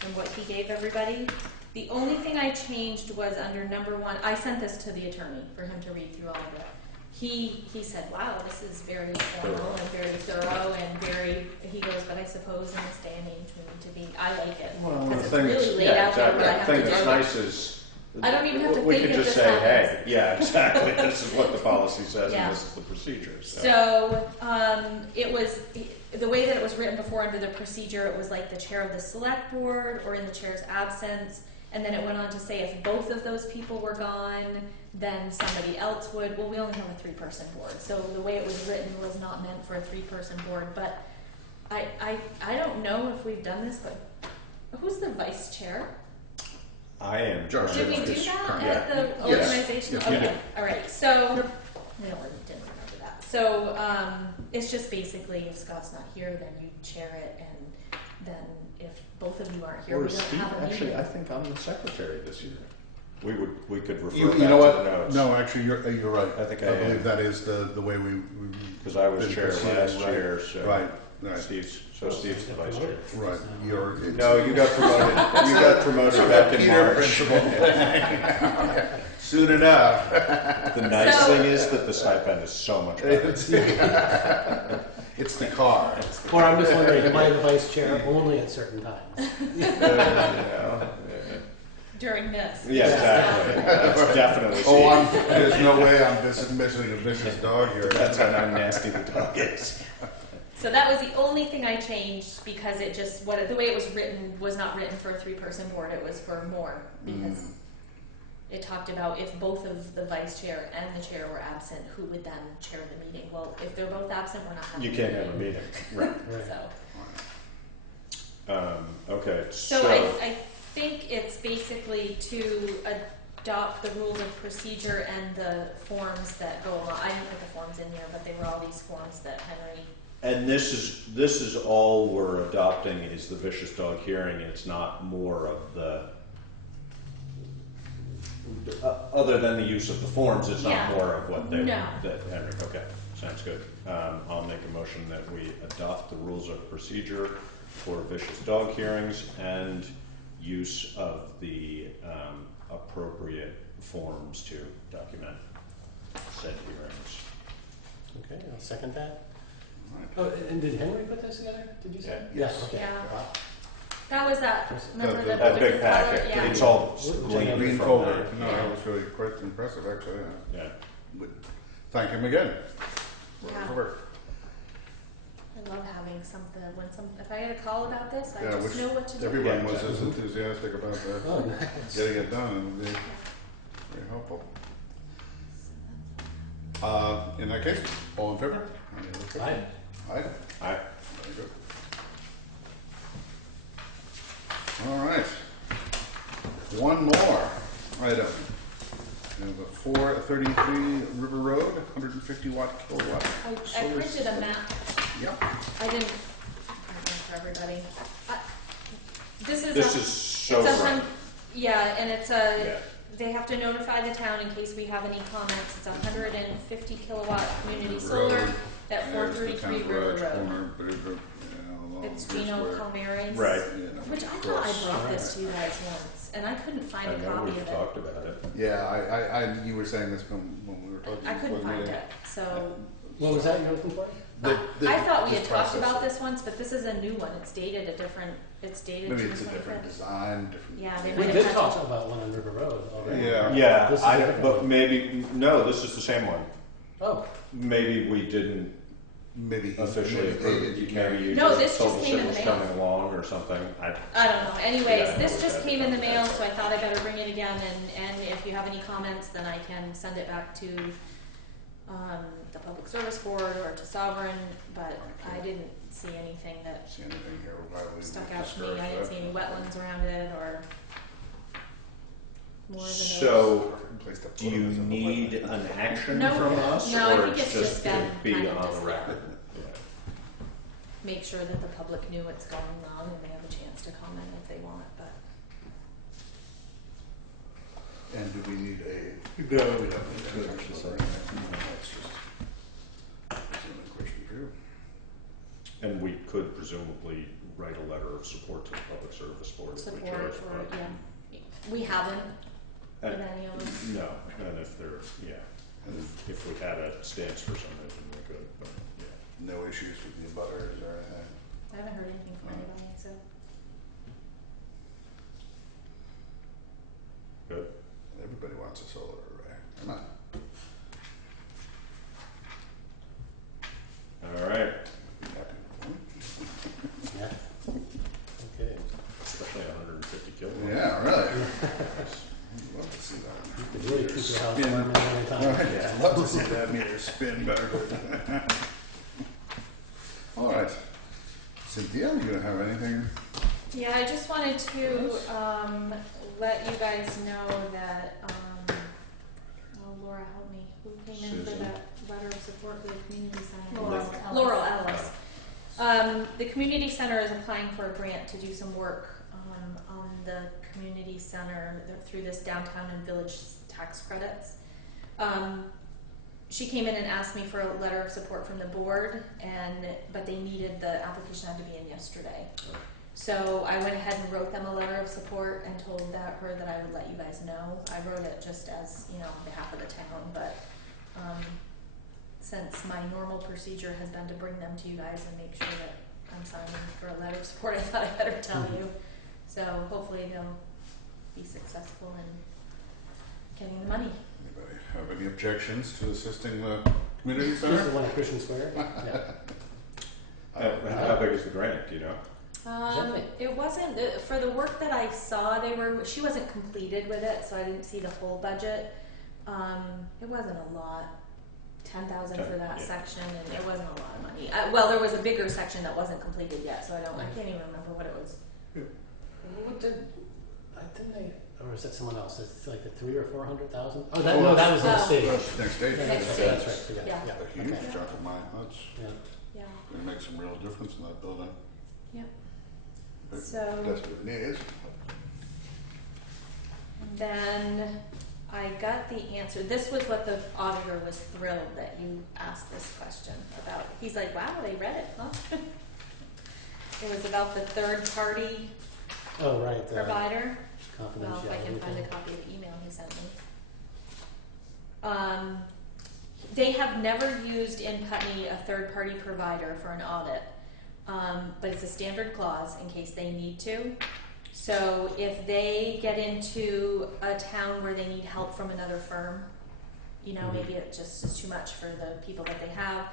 from what he gave everybody. The only thing I changed was under number 1, I sent this to the attorney for him to read through all of it. He said, wow, this is very formal and very thorough and very, he goes, but I suppose in this day and age we need to be, I like it. Well, the Because it's thing really that's, laid yeah, out there exactly. what I The have thing to that's do. nice is. I don't even have to we think could if just this say, happens. hey, yeah, exactly, this is what the policy says Yeah. and this is the procedure, so. So, it was, the way that it was written before under the procedure, it was like the chair of the select board or in the chair's absence. And then it went on to say if both of those people were gone, then somebody else would. Well, we only have a 3-person board. So the way it was written was not meant for a 3-person board. But I don't know if we've done this, but who's the vice chair? I am. Josh. Did we do Yes. that Yeah. at the Yes. organization? Yes, we Okay, did. all right. So, I didn't remember that. So, it's just basically if Scott's not here, then you chair it, and then if both of you aren't here, Or we don't Steve, have a meeting. actually, I think I'm the secretary this year. We could refer You back know to what? the notes. No, actually, you're right. I think I believe am. that is the way we. Because I was been chair proceeding, last right. year, so. Right, right, Steve's the vice chair. right. You're. No, you got promoted, you got promoted back in Peter March. principle. Soon enough. The nice So- thing is that the stipend is so much better. It's the car. or I'm just wondering, am I the vice chair only at certain times? During this. Yeah, exactly. That's definitely Oh, Steve. there's no way I'm missing a vicious dog here. That's how nasty the dog is. So that was the only thing I changed because it just, the way it was written was not written for a 3-person board, it was for more. Because it talked about if both of the vice chair and the chair were absent, who would then chair the meeting? Well, if they're both absent, we're not having You a can't meeting. have a meeting, right. So, Okay, so I think it's basically to adopt the rules of procedure and the forms that go along. I didn't put the forms in here, but they were all these forms that Henry. and this is all we're adopting is the vicious dog hearing. It's not more of the, other than the use of the forms, it's not Yeah. more of what they, No. that Henry, okay, sounds good. I'll make a motion that we adopt the rules of procedure for vicious dog hearings and use of the appropriate forms to document said hearings. Okay, I'll second that. Oh, and did Henry put this together? Did you say? Yeah. Yeah. Okay. Yeah. That was that. Remember The- That big color? packet, Yeah. it's all Green gleaned Green from folder. that. No, that was really quite impressive, actually. Yeah. But thank him again. Yeah. For work. I love having something, if I get a call about this, I Yeah, just which know what to do. everyone Yeah, was as exactly. enthusiastic about Oh, nice. getting it done, and would be very helpful. In that case, all in favor? Any other questions? Aye. Aye? I, Very good. All right. One more item. We have a 433 River Road, 150 watt kilowatt. I solar printed a system. map. Yep. I didn't print one for everybody. This is this a, is so it's a right. yeah, and it's Yeah. they have to notify the town in case we have any comments. It's 150 kilowatt community River solar Road. at There's the 433 town River garage Road. corner, but along It's here's Gino where- Palmeri's. Right. you know, Which I thought cross- I brought this to you guys once, and I couldn't find I a know copy we've of it. talked about it. Yeah, you were saying this when we were talking. I couldn't before the find meeting. it, so What was that you're looking for? I thought we had this talked about process. this once, but this is a new one. It's dated a different. It's dated Maybe June it's a different 25th. design, different. Yeah, they We might have did had talk to- about one on River Road already. Yeah. Yeah, This is a I, different but one. maybe, no, this is the same one. Oh, Maybe we didn't Maybe officially approve it, maybe you No, just this told just us came it in was the mail. coming along or something. I don't know. Anyways, Yeah, this we just had came in the mail, contact. so I thought I better bring it again. And if you have any comments, then I can send it back to the Public Service Board or to Sovereign. But I didn't see anything that See anything here widely stuck out to me. discouraged I didn't that. see any wetlands around it or more than So, Perfect place to put do you them is in the need wetland. an action No, from us? no, I or think it's just gonna been be kind of on just, the record? Yeah. make sure that the public knew what's going on and they have a chance to comment if they want. But And do we need a? No, we don't need an action or anything. That's just a question for you. And we could presumably write a letter of support to the Public Service Board if we support chose. or but- yeah, we haven't with And- any of them. No, and if there, yeah, And if we had a stance for some reason, we could, but, yeah. no issues with the butters or anything. I haven't heard anything from anybody, so. Good. Everybody wants a solar array. Come on. All right, Happy with one. yeah. Okay. especially 150 kilowatts. Yeah, really. I'd love to see that. You could really keep your house Spin. warm at any time. Right, yeah, I'd love to see that meter spin better. All right. Cynthia, you gonna have anything? Yeah, I just wanted to, let you guys know that, oh, Laura, help me, who came in for Susan. that letter of support for the community center? Laurel Ellis. The community center is applying for a grant to do some work, on the community center through this downtown and village tax credits. She came in and asked me for a letter of support from the board, but they needed, the application had to be in yesterday. So I went ahead and wrote them a letter of support and told her that I would let you guys know. I wrote it just as, on behalf of the town, but since my normal procedure has been to bring them to you guys and make sure that I'm signing for a letter of support, I thought I better tell you. So hopefully they'll be successful in getting the money. Anybody have any objections to assisting the community This is center? the one at Christian Square? Yeah. How big is the grant, do you know? It wasn't, for the work that I saw, she wasn't completed with it, so I didn't see the whole budget. It wasn't a lot, 10,000 for that Yeah. section, and it wasn't a lot of money. Well, there was a bigger section that wasn't completed yet, so I can't even remember what it was. What didn't they, or is that someone else? It's like the 300,000 or 400,000? Oh, that was next stage. That's next stage. Next Okay, stage. that's right. Yeah. Yeah. A huge Okay. chunk of money. That's Yeah. Yeah, gonna make some real difference in that building. yeah. It So- desperately needs. Then I got the answer. This was what the auditor was thrilled that you asked this question about. He's like, wow, they read it, huh? It was about the third party Oh, right. provider. Well, Confidentiality. if I can find a thing. copy of the email he sent me. They have never used in Putney a third party provider for an audit. But it's a standard clause in case they need to. So if they get into a town where they need help from another firm, maybe it just is too much for the people that they have,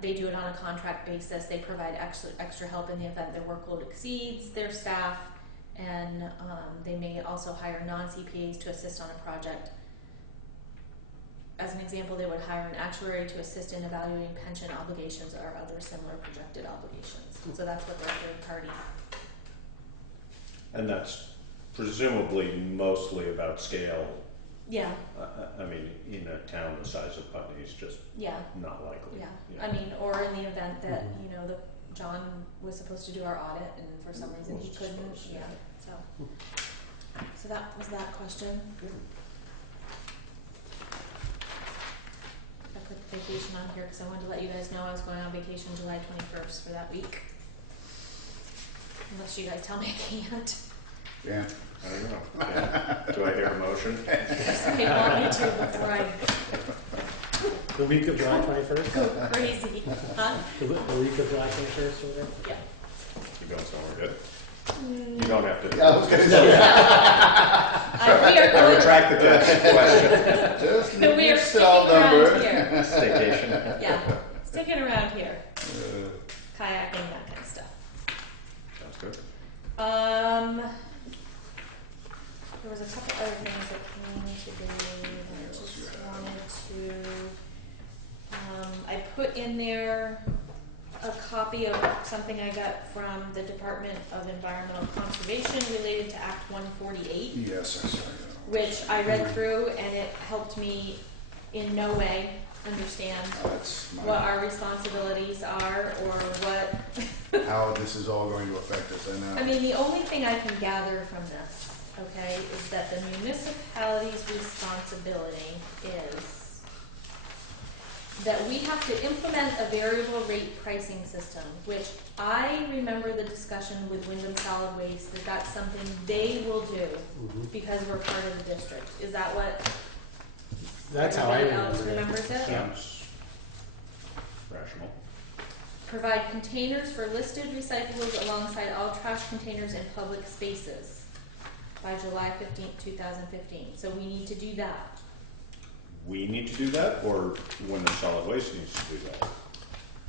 They do it on a contract basis. They provide extra help in the event their workload exceeds their staff, and they may also hire non-CPAs to assist on a project. As an example, they would hire an actuary to assist in evaluating pension obligations or other similar projected obligations. So that's what their third party. And that's presumably mostly about scale. Yeah, I mean, in a town the size of Putney is just yeah, not likely. yeah. I mean, or in the event that, you know, John was supposed to do our audit and for some reason he couldn't, yeah, so that was that question. I put vacation on here because I wanted to let you guys know I was going on vacation July 21st for that week. Unless you guys tell me I can't. Yeah. I don't know. Yeah. Do I hear a motion? I want you to before I The week of July 21st? go crazy. Huh? The week of July 21st or whatever? Yeah. You going somewhere good? You don't have to. Yeah, I was gonna say, We are I going, retract the question. just no, need we your are sticking cell number. around here. Staycation. Yeah, sticking around here. Uh, Kayaking, that kind of stuff. Sounds good. There was a couple other things that came today that I just wanted to, I put in there a copy of something I got from the Department of Environmental Conservation related to Act 148, Yes, I saw that. which I read through and it helped me in no way understand That's my, what our responsibilities are or what how this is all going to affect us, I know. I mean, the only thing I can gather from this, okay, is that the municipality's responsibility is that we have to implement a variable rate pricing system, which I remember the discussion with Wyndham Solid Waste, that that's something they will do because we're part of the district. Is that what That's how I everybody else remember it. remembers it? Sounds rational. Provide containers for listed recyclables alongside all trash containers in public spaces by July 15th, 2015. So we need to do that. We need to do that, or Wyndham Solid Waste needs to do that?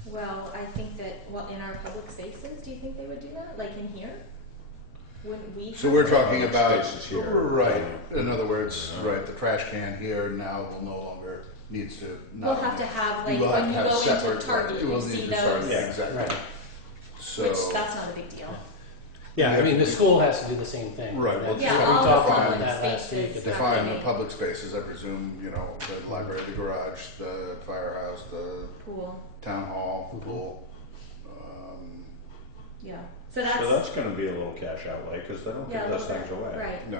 Well, I think that, well, in our public spaces, do you think they would do that? Like in here? Wouldn't we? So we're talking Public about, spaces here. right, in other words, right, the trash can here now will no longer, needs to We'll not. have to have, You like, will have when to you have go into separate- Target, you you will see need to start- those, Yeah, exactly. Right. So. which that's not a big deal. Yeah, I mean, the school has to do the same thing. Right, well, That's Yeah, what we all the talked about public that last week. spaces. Define the Okay. public spaces, I presume, you know, the library, the garage, the firehouse, the Pool, town hall, the Mhm. pool. yeah. So So that's gonna be a little cash outlay, because they don't yeah, give a those little things bit, away. right. No,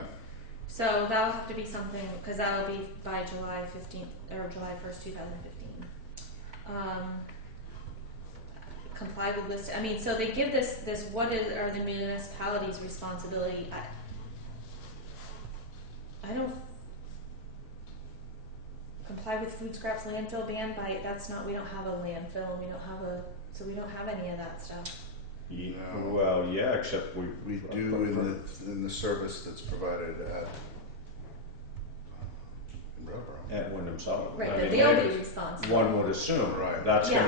So that'll have to be something, because that'll be by July 15th, or July 1st, 2015. Comply with list, I mean, so they give this what are the municipalities' responsibility, I don't, comply with food scraps landfill ban by, that's not, we don't have a landfill, we don't have so we don't have any of that stuff. No. Well, yeah, except we do in the service that's provided at Brattleboro. At Wyndham Solid. Right, I but mean, they'll maybe be responsible. one would assume, Right. that's Yeah.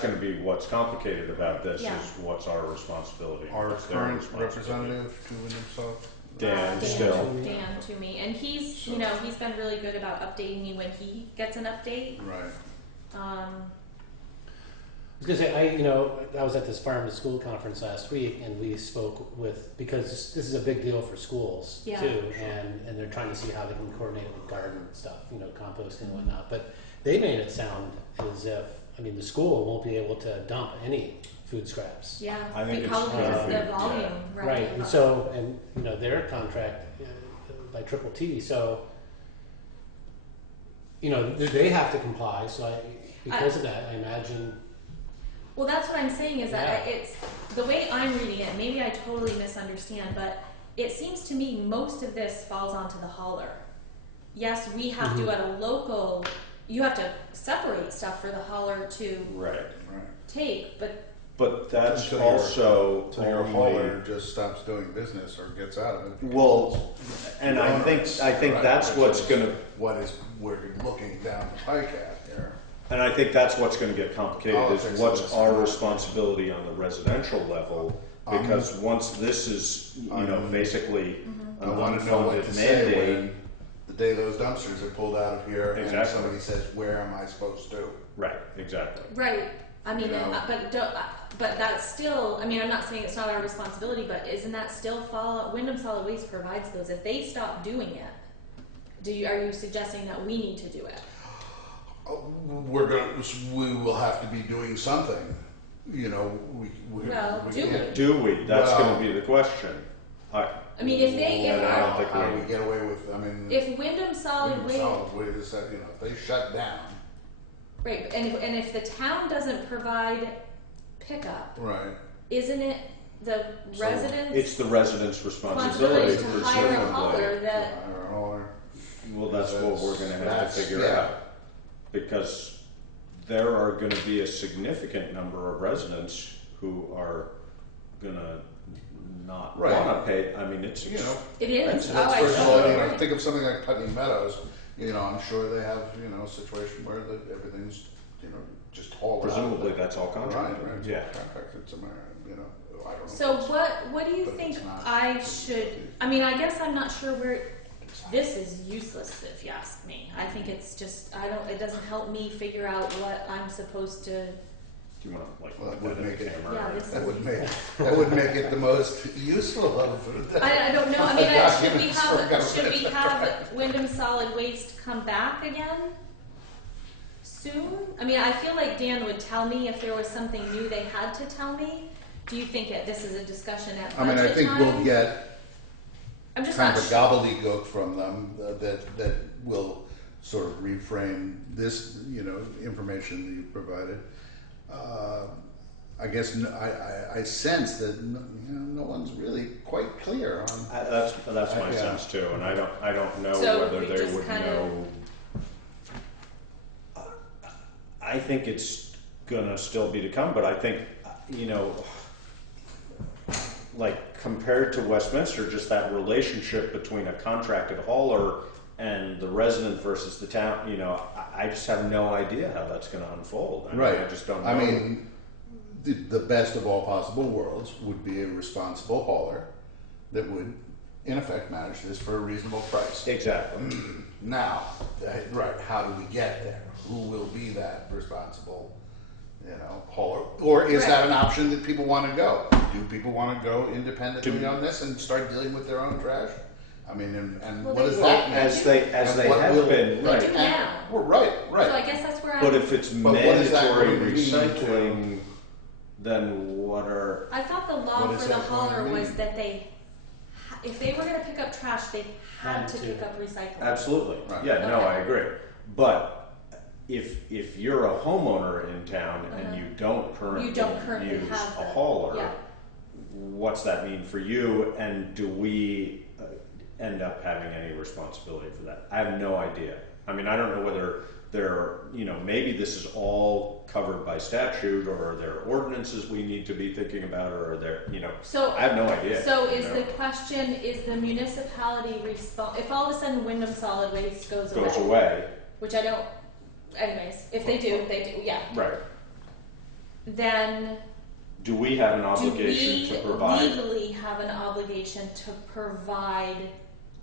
gonna be what's complicated about this, Yeah. is what's our responsibility. Our what's their current responsibility. representative to Wyndham South? Dan, still. Dan to me, and he's, you know, he's been really good about updating me when he gets an update. Right. I was gonna say, I was at this farm to school conference last week, and we spoke with, because this is a big deal for schools Yeah. too, and they're trying to see how they can coordinate with garden stuff, composting and whatnot. But they made it sound as if, the school won't be able to dump any food scraps. Yeah, I think it's probably because of the yeah. volume, right? Right, and so, their contract by Triple T, so, they have to comply, so because of that, I imagine. Well, that's what I'm saying is that Yeah. it's the way I'm reading it. Maybe I totally misunderstand, but it seems to me most of this falls onto the hauler. Yes, we have to at a local. You have to separate stuff for the hauler to Right. Right. take, but But that's Until your- also So your only. hauler just stops doing business or gets out of it. because Well, and I Right. think Right. that's Which what's is gonna. What is, we're looking down the pike at here. And I think that's what's going to get complicated is Politics what's is- our responsibility on the residential level, because once this is, basically I an want to know what unfunded to say mandate. when the day those dumpsters are pulled out of here and Exactly. somebody says, where am I supposed to? Right, exactly. Right. I mean, You know. but that's still. I mean, I'm not saying it's not our responsibility, but isn't that still fall? Wyndham Solid Waste provides those. If they stop doing it, are you suggesting that we need to do it? We will have to be doing something. You know, Well, do can't- we? Do we? That's Well- going to be the question. I mean, if they, And I don't think how do we get away with? I mean, if Wyndham Solid Waste, Waste, if they shut down, right, and if the town doesn't provide pickup, right? isn't it the So residents' It's the resident's responsibility, responsibility to hire a presumably. hauler that? Well, that's what we're going to have to figure out. Because there are going to be a significant number of residents who are going to not Right. want to pay. I mean, it's You know, It is. that's Oh, I first of all, totally you know, agree. think of something like Putney Meadows. You know, I'm sure they have a situation where everything's just hauled out. presumably that's all Right, contracted. right. Yeah. Contracted somewhere. I don't know. So what do you But think it's not- I should? I mean, I guess I'm not sure where. This is useless if you ask me. I think it's just it doesn't help me figure out what I'm supposed to. Do you want to Well, that put would that in make the it- camera? Yeah, this That is. would make it the most useful of. I don't know. I mean, documents for should we government. have Wyndham Solid Waste come back again soon? I mean, I feel like Dan would tell me if there was something new they had to tell me. Do you think this is a discussion at budget I mean, I think time? we'll get I'm just kind not of a sure. gobbledygook from them that will sort of reframe this, information that you provided. I guess I sense that no one's really quite clear on. That's my Yeah. sense too, and I don't know So whether we they just would kind of- know. I think it's gonna still be to come, but I think like compared to Westminster, just that relationship between a contracted hauler and the resident versus the town. I just have no idea how that's going to unfold. Right. I just don't know. I mean, the best of all possible worlds would be a responsible hauler that would, in effect, manage this for a reasonable price. Exactly. Now, right, how do we get there? Who will be that responsible, hauler? Or is that an option that people want to go? Do people want to go independently on this and start dealing with their own trash? I mean, and Well, what they does do. that mean? As they And what have will- been, They right? do now. Well, right. So I guess that's where But if it's But what is that mandatory going to mean recycling, then what are? I thought the law What is for the that going to hauler was mean? that if they were going to pick up trash, they had Had to to. pick up recycling. Absolutely. Right. Yeah, no, Okay. I agree. But if you're a homeowner in town and Uh-huh. you don't currently use have a the- hauler, yeah. what's that mean for you? And do we end up having any responsibility for that? I have no idea. I mean, I don't know whether maybe this is all covered by statute, or are there ordinances we need to be thinking about, or are there, So I have no idea. So is the question, is the municipality if all of a sudden Wyndham Solid Waste goes away. which I don't, anyways, if they do, yeah. Right. Then Do we have an do obligation we to provide? legally have an obligation to provide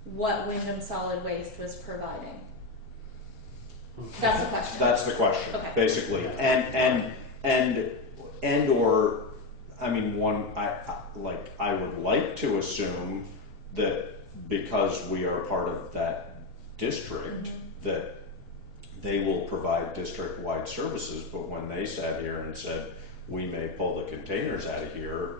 what Wyndham Solid Waste was providing? That's the question. That's the question, Okay. basically. And or, I mean, I would like to assume that because we are part of that district, that they will provide district-wide services, but when they sat here and said, we may pull the containers out of here,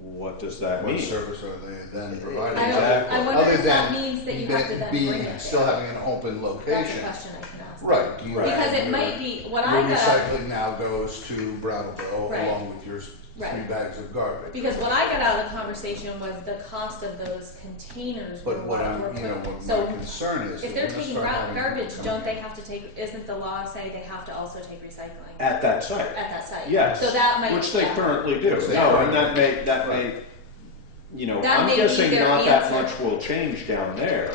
what does that What mean? service are they then providing? Exactly. I wonder Other if that than means that you have to then being bring it still there. having an open That's a location. question I can ask. Right. Do you Right. Because have it your- might be, what your I got, recycling now goes to Brattleboro Right. along with your 3 Right. bags of garbage. because what I got out of the conversation was the cost of those containers were But what were what so my concern is. if that they're we're gonna taking start having garbage, some- don't they have to take, isn't the law say they have to also take recycling At that site. at that site? Yes. So that might, Which they yeah. currently do. Which they No, and currently that may, Right. That I'm may be guessing their not that answer. much will change down there,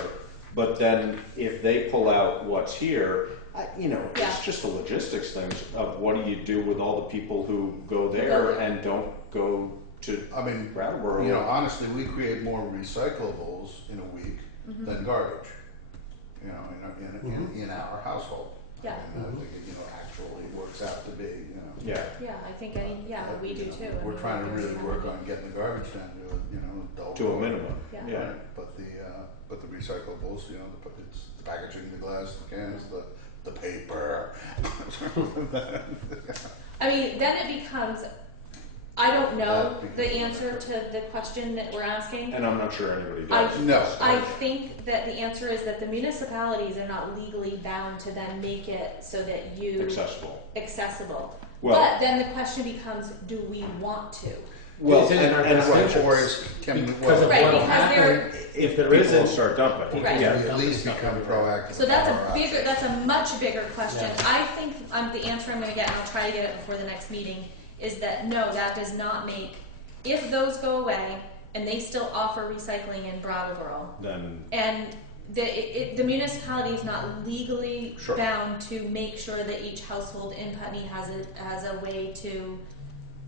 but then if they pull out what's here, Yeah. It's just the logistics things of what do you do with all the people who go there and don't go to Brattleboro. Honestly, we create more recyclables in a week than garbage, in our household. Yeah. I think it, actually works out to be, Yeah. Yeah, I think we do too. We're trying to really work on getting the garbage down to, To a minimum. Yeah. Yeah. But the recyclables, it's the packaging, the glass, the cans, the paper. Then it becomes, I don't know the answer to the question that we're asking. And I'm not sure anybody does. I think that the answer is that the municipalities are not legally bound to then make it so that accessible. Well, but then the question becomes, do we want to? Well, Is it in our best interest? or can we, Because of Right, what'll because happen they're- if there people isn't. will start dumping. Right. Yeah. at least become proactive? So that's about our that's a much bigger question. Yeah. I think the answer I'm going to get, and I'll try to get it before the next meeting, is that no, that does not make, if those go away and they still offer recycling in Brattleboro, Then and the municipality is not legally Sure. bound to make sure that each household in Putney has a way to,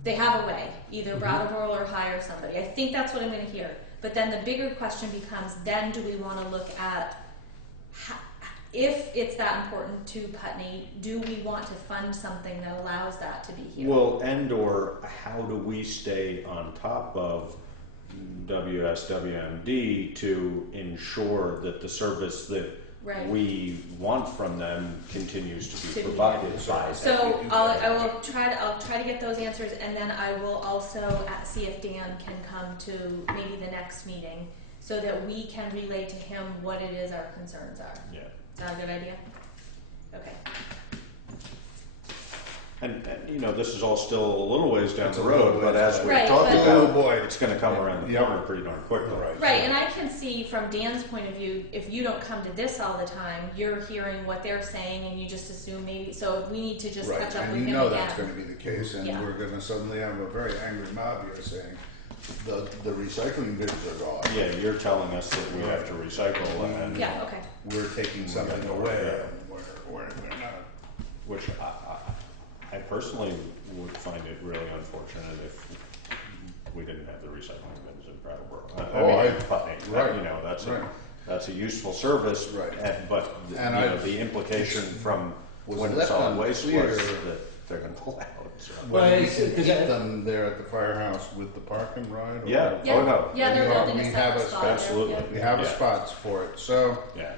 they have a way, either Brattleboro or hire somebody. I think that's what I'm going to hear. But then the bigger question becomes, then do we want to look at, if it's that important to Putney, do we want to fund something that allows that to be here? well, and/or how do we stay on top of WSWMD to ensure that the service that Right. we want from them continues to To be be provided by them? So I'll try to get those answers, and then I will also see if Dan can come to maybe the next meeting so that we can relay to him what it is our concerns are. Yeah. Is that a good idea? Okay. And this is all still a little ways down It's the a little road, but ways as down. we're Right, talking but- about, Oh, boy. it's going to come around the Yeah. corner pretty darn quickly. Right, and I can see from Dan's point of view, if you don't come to this all the time, you're hearing what they're saying and you just assume maybe, so we need to just Right, catch up and with him that's again. going to be the case, and Yeah. we're going to suddenly have a very angry mob here saying, the recycling bins are gone. Yeah, you're telling us that we have to recycle, and Yeah, okay. We're taking something away, and we're not. which I personally would find it really unfortunate if we didn't have the recycling bins in Brattleboro. Putney. Right. That's a useful service, Right. but And the implication from was when the left solid waste was unclear. that they're going to allow it. So. Whether we it's- can because keep I- them there at the firehouse with the park and ride? Or Yeah. Yeah, Oh, no. yeah, they're We building we a have separate spot there. absolutely. Yeah. We have Yeah. spots for it, so, Yeah.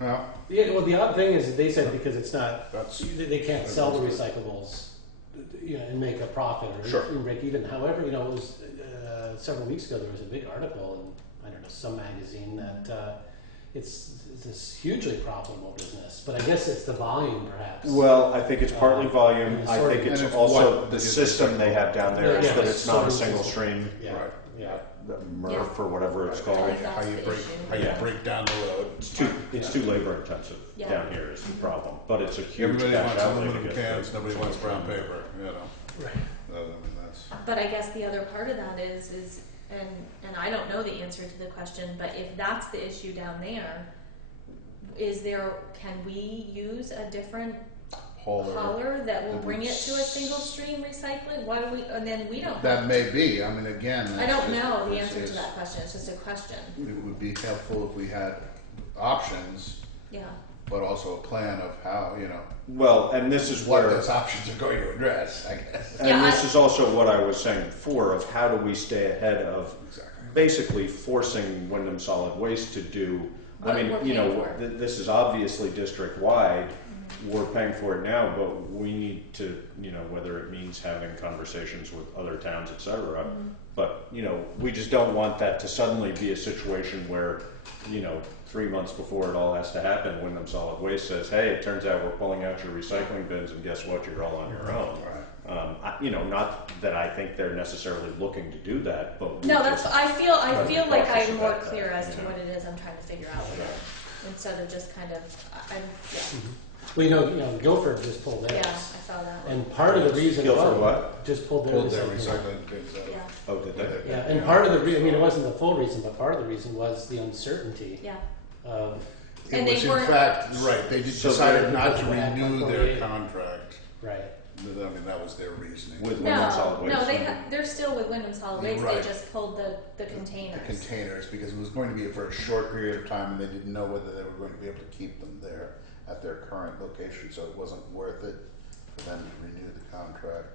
well, Yeah, well, the odd thing is that they said because it's not, that's, they can't sell the recyclables, and make a profit or Sure. even break even. However, it was several weeks ago there was a big article in, I don't know, some magazine that it's this hugely profitable business. But I guess it's the volume, perhaps. Well, I think it's partly volume. and I think and it's it's also what the is system they have down there is Yeah, that it's not a sorting single system. stream Yeah, Right. yeah. MRF or whatever it's called. Right. how you That's the break, issue. how you Yeah. break down the road. It's too labor intensive Yeah. down here is the problem, but it's a huge Everybody cash wants outlay to aluminum get cans, those. nobody wants brown paper, Right. I mean, that's, But I guess the other part of that is, and I don't know the answer to the question, but if that's the issue down there, can we use a different hauler that will That bring would it to a single stream recycling? Why do we, and then we don't. that may be, I mean, again. I that's don't just- know the this answer to is- that question, it's just a question. It would be helpful if we had options, Yeah, but also a plan of how, Well, and this is what where, those options are going to address, I guess. and Yeah, this is also what I was saying before of how do we stay ahead of Exactly. basically forcing Wyndham Solid Waste to do, What I mean, we're paying for. this is obviously district-wide. We're paying for it now, but we need to, whether it means having conversations with other towns, et cetera. But, we just don't want that to suddenly be a situation where, 3 months before it all has to happen, Wyndham Solid Waste says, hey, it turns out we're pulling out your recycling bins and guess what, you're all on your own. Right. Not that I think they're necessarily looking to do that, but we no, that's, just- I feel Right. like Cautious I'm more about that, clear as to you know. what it is I'm trying to figure out with it, instead of just kind of, yeah, Well, Guilford just pulled theirs. yeah, I saw that. And part of the reason Guilford what? just pulled their Pulled their recycling. recycling bins out. Yeah, Oh, did they? Yeah, and part of the reason, it wasn't the full reason, but part of the reason was the uncertainty yeah, of And It was they in weren't- fact, right, they just So decided they're- not to because of renew Act their 148. contract. Right. I mean, that was their reasoning. With Wyndham Solid Waste. No, they're still with Wyndham Solid Waste, Right. they just pulled the containers. The containers, because it was going to be for a short period of time, and they didn't know whether they were going to be able to keep them there at their current location, so it wasn't worth it for them to renew the contract.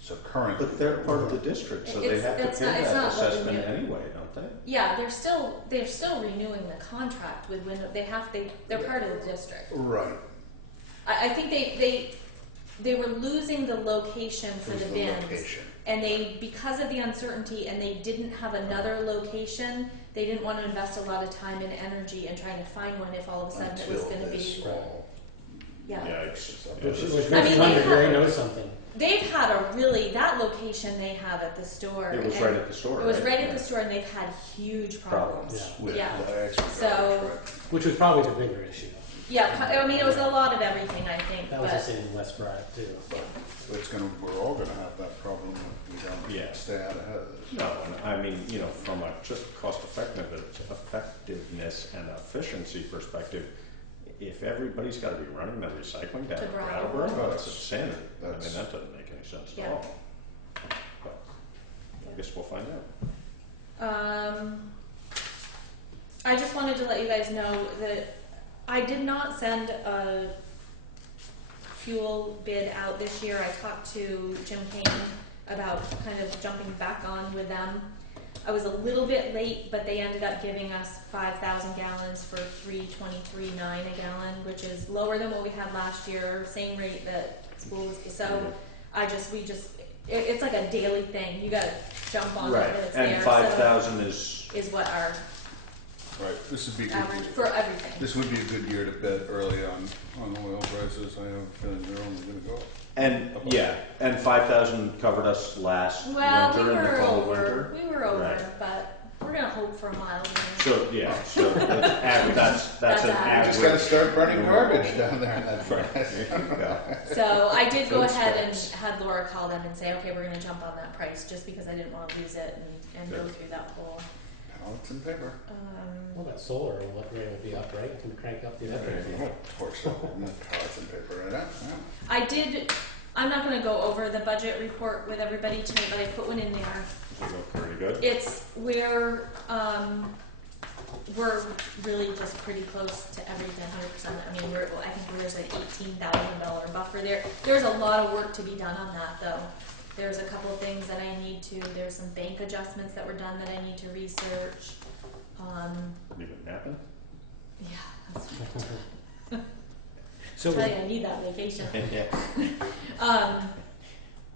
So currently. But they're part of the district, so they have to It's pay not- it's that not what we assessment knew. anyway, don't they? Yeah, they're still renewing the contract with Wyndham, they're part of the district. Right. I think they were losing the location for It was the the bins. location. And they, because of the uncertainty, and they didn't have another location, they didn't want to invest a lot of time and energy in trying to find one if all of a sudden it was Until gonna this be, fall. yeah. Yikes. Which Yeah, makes I me mean, wonder, they do they have- know something? They've had that location they have at the store. It was and right at the store, It was right? right at Yeah. the store, and they've had huge Problems. problems. With Yeah. the extra So- garbage, right. Which was probably the bigger issue. Yeah, I mean, it was a lot of everything, I think, That was the but, same in West Bride too. We're all gonna have that problem if we don't Yeah. stay out ahead of this. No, and I mean, from a just cost effectiveness and efficiency perspective, if everybody's gotta be running their recycling down To to Brattleboro. Brattleboro, that's insanity. I mean, That's- that doesn't make any sense at Yeah. all. But I guess we'll find out. I just wanted to let you guys know that I did not send a fuel bid out this year. I talked to Jim Kane about kind of jumping back on with them. I was a little bit late, but they ended up giving us 5,000 gallons for $3.23.9 a gallon, which is lower than what we had last year, same rate that school was, so it's like a daily thing. You gotta jump on it Right, when it's and there. 5,000 is, Is what our Right, this would be average good. for everything. This would be a good year to bet early on oil prices. I have a feeling they're only gonna go up. and 5,000 covered us last Well, winter in the cold winter. We were over, Right. but we're gonna hope for a mild winter. So, that's That's an average. Just gotta average. start burning garbage down there in that furnace. There you go. So I did go Food ahead and scraps. had Laura call them and say, okay, we're gonna jump on that price, just because I didn't wanna lose it and go Good. through that whole, Pallets and paper. Well, that solar rate will be up, right? It can crank up the other There you rate. Oh, torch that, pallets and paper, right? Yeah. I'm not gonna go over the budget report with everybody tonight, but I put one in there. We look pretty good. We're really just pretty close to everything, 100%. I mean, I think there's like $18,000 buffer there. There's a lot of work to be done on that, though. There's a couple of things that I need to. There's some bank adjustments that were done that I need to research. You been napping? Yeah, that's what So I tell you, I need that vacation. Yeah.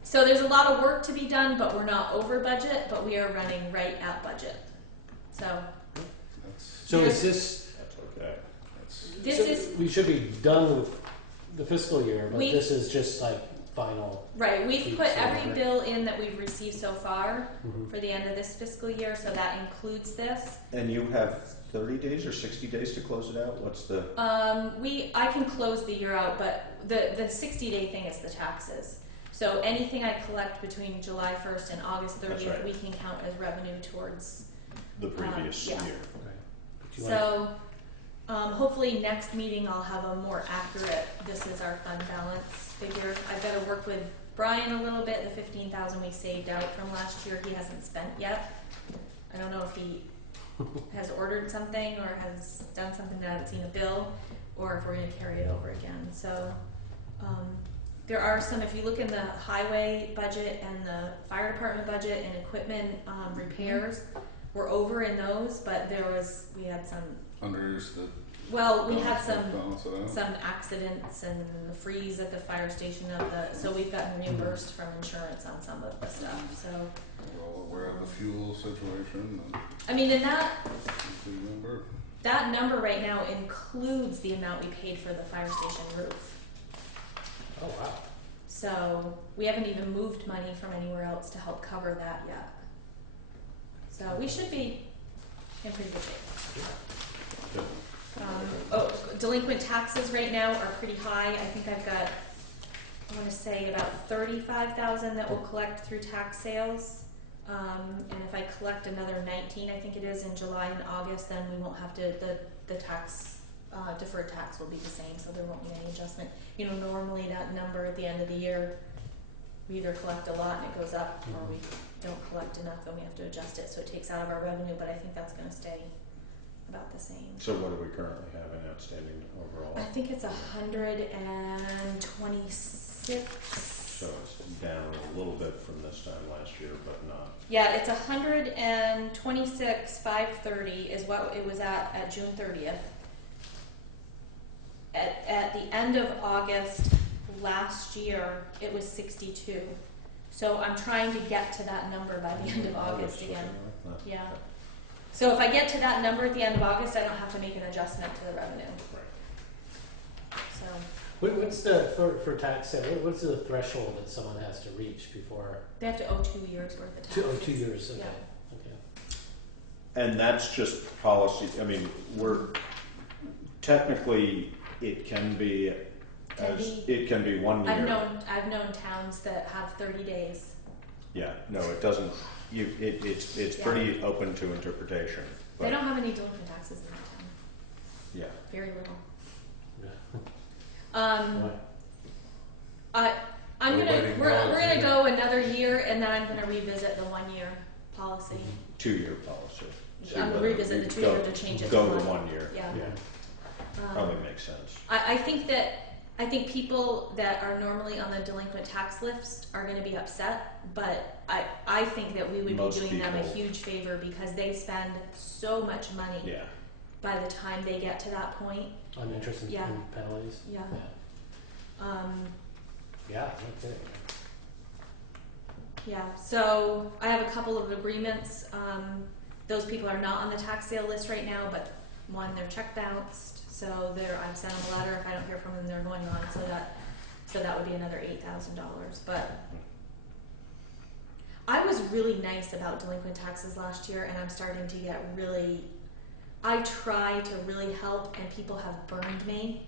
So there's a lot of work to be done, but we're not over budget, but we are running right at budget. So So is this, That's okay. this so is we should be done with the fiscal year, but We- this is just like final. right. We've Keep put some every of it. bill in that we've received so far Mhm. for the end of this fiscal year, so that includes this. And you have 30 days or 60 days to close it out? What's the, I can close the year out, but the 60-day thing is the taxes. So anything I collect between July 1st and August 30th, That's right. we can count as revenue towards. the previous yeah. year? Okay. Do you want- So hopefully next meeting I'll have a more accurate, this is our fund balance figure. I've got to work with Brian a little bit, the 15,000 we saved out from last year, he hasn't spent yet. I don't know if he has ordered something or has done something that I haven't seen a bill, or if we're going to carry it over again. So there are some, if you look in the highway budget and the fire department budget and equipment repairs, we're over in those, but we had some, Underuse the. well, we had some balance it out. some accidents and the freeze at the fire station so we've gotten reimbursed from insurance on some of the stuff, so. We're all aware of the fuel situation and I mean, and remember. that number right now includes the amount we paid for the fire station roof. Oh, wow. So we haven't even moved money from anywhere else to help cover that yet. So we should be in pretty good shape. Delinquent taxes right now are pretty high. I think I've got, I want to say about 35,000 that we'll collect through tax sales. And if I collect another 19, I think it is in July and August, then we won't have to, the tax deferred tax will be the same, so there won't be any adjustment. You know, normally that number at the end of the year, we either collect a lot and it goes up, or we don't collect enough and we have to adjust it, so it takes out of our revenue, but I think that's gonna stay about the same. So what do we currently have in outstanding overall? I think it's 126. So it's down a little bit from this time last year, but not. Yeah, it's 126,530 is what it was at June 30th. At the end of August last year, it was 62. So I'm trying to get to that number by the end of August again. Like Yeah. So if I get to that number at the end of August, I don't have to make an adjustment to the revenue. Right. So What's the, for tax sale, what's the threshold that someone has to reach before, they have to owe 2 years worth of taxes. 2 years, okay, Yeah. okay. And that's just policy. I mean, we're technically it can be it can be 1 year. I've known towns that have 30 days. Yeah. No, it doesn't. It's Yeah. pretty open to interpretation. But They don't have any delinquent taxes in that town. Yeah. Very little. Yeah. I'm We're gonna waiting we're now. gonna go another year, and then I'm gonna revisit the 1 year policy. 2-year policy. See I'm gonna whether revisit we the 2 go- year to change it Go to to 1. 1 year. Yeah. Yeah. Probably makes sense. I think people that are normally on the delinquent tax list are going to be upset, but I think that we would Most be doing them a people- huge favor because they spend so much money Yeah. by the time they get to that point. On interest and Yeah. and penalties? Yeah. Yeah, okay. Yeah, so I have a couple of agreements. Those people are not on the tax sale list right now, but one, their check bounced, so I've sent them a letter. If I don't hear from them, they're going on, so that would be another $8,000. But I was really nice about delinquent taxes last year, and I'm starting to get really. I try to really help, and people have burned me.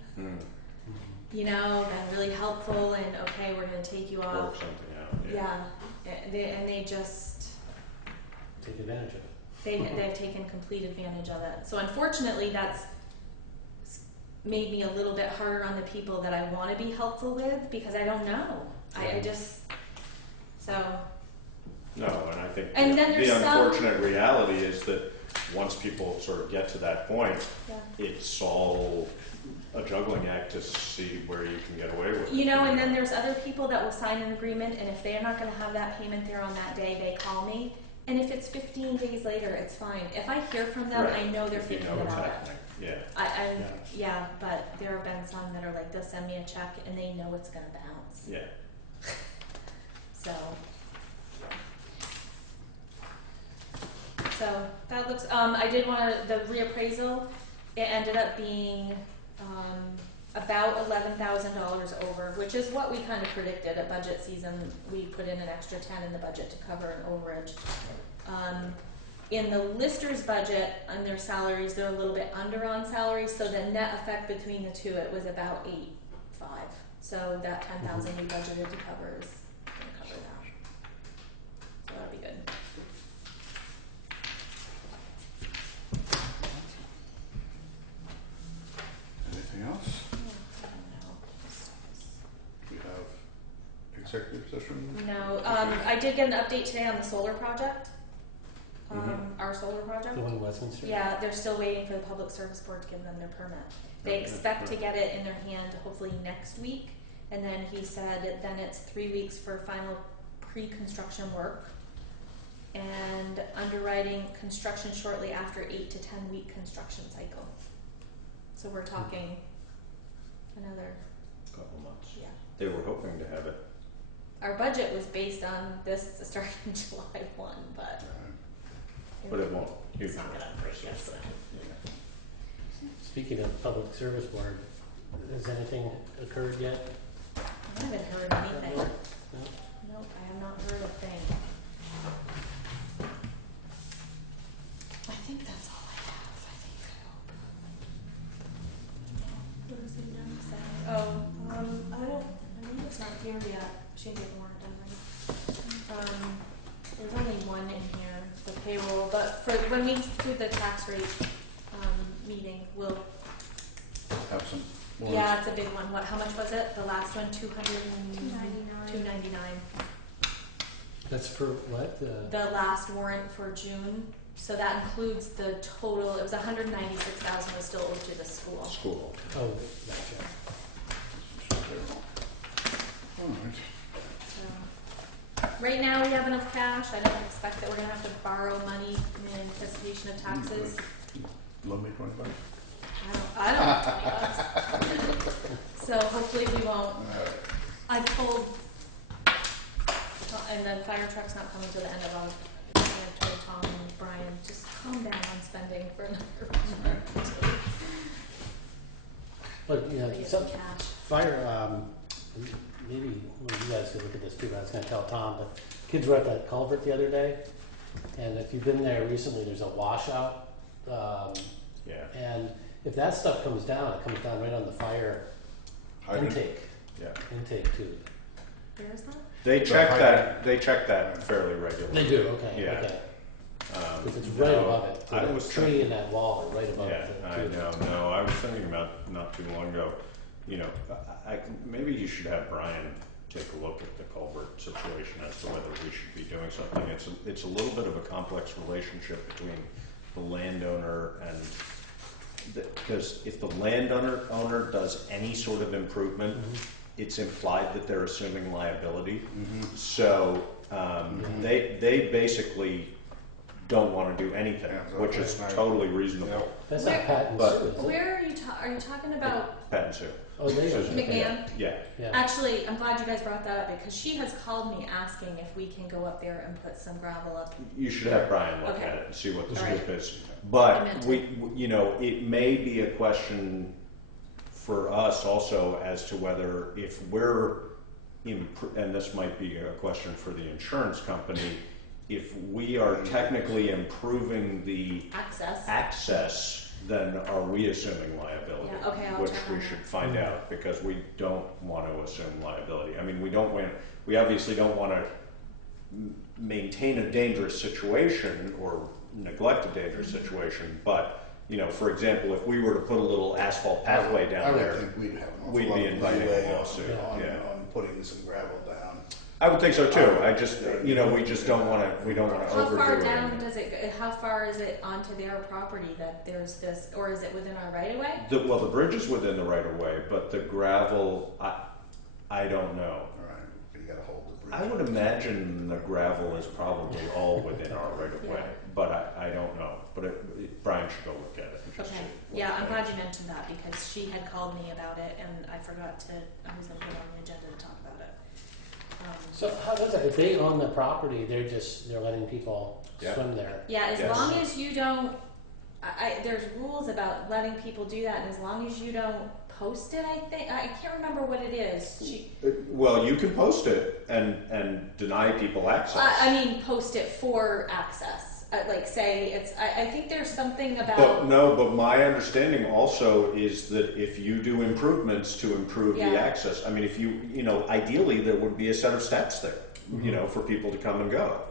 You know, been really helpful, and okay, we're going to take you off. Work something out. Yeah, they just Take advantage of it. they've taken complete advantage of it. So unfortunately, that's made me a little bit harder on the people that I want to be helpful with because I don't know. I just so. No, and I think And then the there's some- unfortunate reality is that once people sort of get to that point, Yeah. it's all a juggling act to see where you can get away with it. You know, and then there's other people that will sign an agreement, and if they're not going to have that payment there on that day, they call me. And if it's 15 days later, it's fine. If I hear from them, Right. I know they're If you thinking know what's about it. happening. Yeah. Yeah, but there have been some that are like, they'll send me a check and they know it's going to bounce. Yeah. So that looks, I did want the reappraisal, it ended up being, about $11,000 over, which is what we kind of predicted at budget season. We put in an extra 10 in the budget to cover an overage. In the listers budget, on their salaries, they're a little bit under on salaries, so the net effect between the two, it was about 8.5. So that 10,000 we budgeted to cover is gonna cover that. So that'll be good. Anything else? We have executive session. No, I did get an update today on the solar project. Our solar project. The one in Westminster? Yeah, they're still waiting for the Public Service Board to give them their permit. They expect to get it in their hand hopefully next week, and then he said then it's 3 weeks for final pre-construction work, and underwriting construction shortly after 8 to 10 week construction cycle. So we're talking another, Couple months. yeah. They were hoping to have it. Our budget was based on this starting July 1, but It won't. it's not gonna break us. Speaking of Public Service Board, has anything occurred yet? I haven't heard anything. No? Nope, I have not heard a thing. I think that's all I have, I think. What is it done today? Oh, I think it's not here yet. Should get more done. There's only one in here, the payroll, but for when we do the tax rate, meeting, have some warrants? Yeah, it's a big one. How much was it? The last one, $299. That's for what? The last warrant for June. So that includes the total. It was $196,000 was still owed to the school. School. Oh, gotcha. All right. So right now we have enough cash. I don't expect that we're gonna have to borrow money in anticipation of taxes. Loan me 20 bucks. I don't have 20 bucks. So hopefully we won't. I pulled, and the fire truck's not coming till the end of August. I told Tom and Brian, just calm down on spending for another month. But, you know, We get some some cash. fire, maybe well, you guys could look at this too, but I was gonna tell Tom, but kids were at that culvert the other day, and if you've been there recently, there's a washout, Yeah. and if that stuff comes down, it comes down right on the fire Hydrant. intake tube. Where is that? They check that. They check that fairly regularly. They do, okay, Yeah. okay. Because it's No, right above it. I The was tree thinking- and that wall are right above Yeah, the I tube. know. No, I was thinking about not too long ago. You know, maybe you should have Brian take a look at the culvert situation as to whether we should be doing something. It's a little bit of a complex relationship between the landowner and because if the landowner does any sort of improvement, it's implied that they're assuming liability. So they basically don't want to do anything, Yeah, which is right. totally reasonable. Yeah. That's Where- not Pat and but- Sue, is it? Where are you talking about? Pat and Sue. Oh, they are. Susan. McMahon? Yeah. Yeah. Actually, I'm glad you guys brought that up because she has called me asking if we can go up there and put some gravel up. You should have Brian look Okay. at it and see what the All scoop right. is. I But meant you know, it may be a question for us also as to whether if we're, and this might be a question for the insurance company, if we are technically improving the access, then are we assuming liability? Yeah, okay, I'll Which check we on should that. find out because we don't want to assume liability. I mean, we obviously don't want to maintain a dangerous situation or neglect a dangerous situation, but you know, for example, if we were to put a little asphalt pathway I down would there, think we'd have an awful we'd lot be of inviting leeway a lawsuit. on putting some gravel down. I would think so too. I just, you know, we just don't want to How overdo far it. down does it? How far is it onto their property that there's this, or is it within our right of way? Well, the bridge is within the right of way, but the gravel, I don't know. All right, you gotta hold the bridge. I would imagine the gravel is probably all within our right of way, Yeah. but I don't know. But Brian should go look at it and just Okay. see. what Yeah, it I'm is. glad you mentioned that because she had called me about it and I forgot to. I was going to put it on the agenda to talk about it. So how does that, if they own the property, they're letting people Yeah. swim there? Yeah, as Yes. long as you don't, there's rules about letting people do that, and as long as you don't post it, I can't remember what it is. Well, you can post it and deny people access. I mean, post it for access. Like say it's, I think there's something about. But my understanding also is that if you do improvements to improve the Yeah. access, I mean, if you know, ideally there would be a set of steps there, you know, for people to come and go.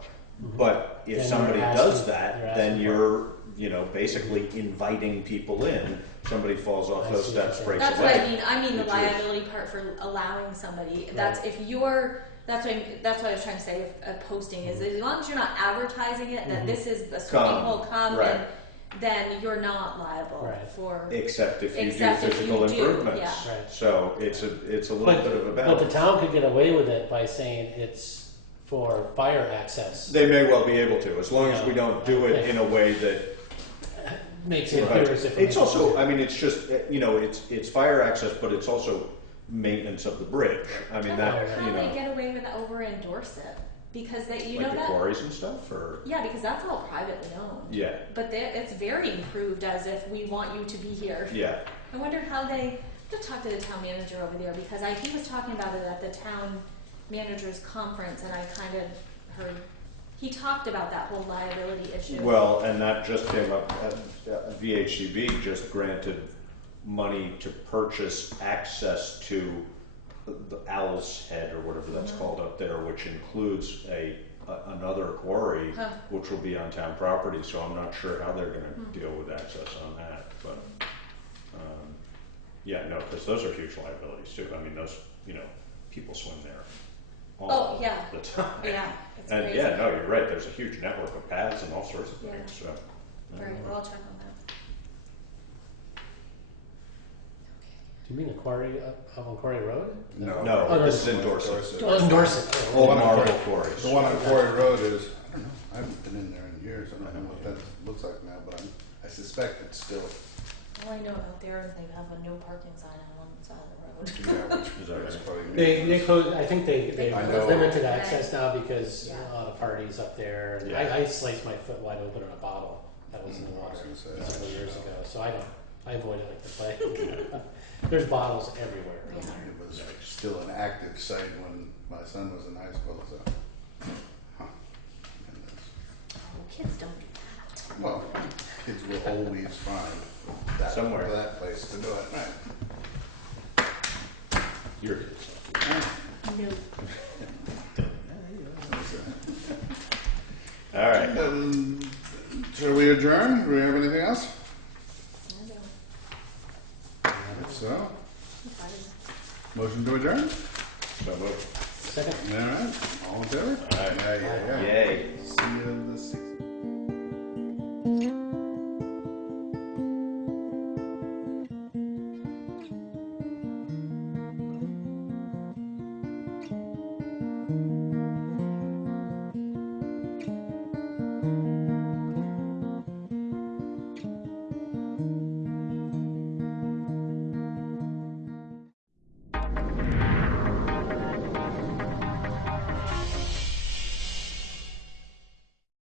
But if Then somebody you're does asking- that, you're then asking you're, you know, basically inviting people in. Somebody falls off I those see what steps, you're breaks That's away. what I mean. I mean the which is- liability part for allowing somebody. That's if you're. That's what I was trying to say. Posting is as long as you're not advertising it that this is a swimming Come, hole. Come right. and then you're not liable Right. for. Except if you Except do if physical you do, improvements. yeah. Right. So it's a little But, bit of a but balance. the town could get away with it by saying it's for fire access. They may well be able to, as long as Yeah. we don't do it in a way that Makes it appear as if it's also, I mean, it's just, you know, it's fire access, but it's also maintenance of the bridge. I mean, I that, wonder how you they know, get away with over endorse it because you like know the that. quarries and stuff, or, Yeah, because that's all privately owned. yeah, But it's very improved as if we want you to be here. yeah. I wonder how they. I have to talk to the town manager over there because he was talking about it at the town managers conference, and I kind of heard he talked about that whole liability issue. Well, and that just came up, VHCB just granted money to purchase access to the Owl's Head or whatever that's called up there, which includes another quarry, Huh. which will be on town property, so I'm not sure how they're gonna deal with access on that, but, Yeah, no, because those are huge liabilities too. I mean, those, you know, people swim there Oh, all yeah. the time. Yeah, it's And crazy. yeah, no, you're right. There's a huge network of paths and all sorts of Yeah. things. So, Alright, well, I'll check on that. Do you mean the quarry up on Quarry Road? No. no, Oh, no, this is no. in Dorset. Oh, in Dorset. The Oh, one on Marble Quarry- quarries. The one on Quarry Road is, I don't know, I haven't been in there in years, I don't know what that looks like now, but I suspect it's still, All I know about there is they have a no parking sign on one side of the road. yeah, which Is that is right? probably. They close. I think they I know. limited access now because Yeah. a lot of parties up there. And Yeah. I sliced my foot wide open on a bottle that was in the I water was gonna say, several years ago. So I avoid it like the plague. There's bottles everywhere. Yeah. It was still an active site when my son was in high school, so. Huh. And that's- Oh, kids don't do that. Well, kids will always find that, Somewhere. that place to do it, right? Your kids. No. All right. Shall we adjourn? Do we have anything else? I don't. If so, I'm fine. motion to adjourn? So move. Second. All right, all in favor? All right. Yeah, yeah, yeah. Yay. See you the 6th.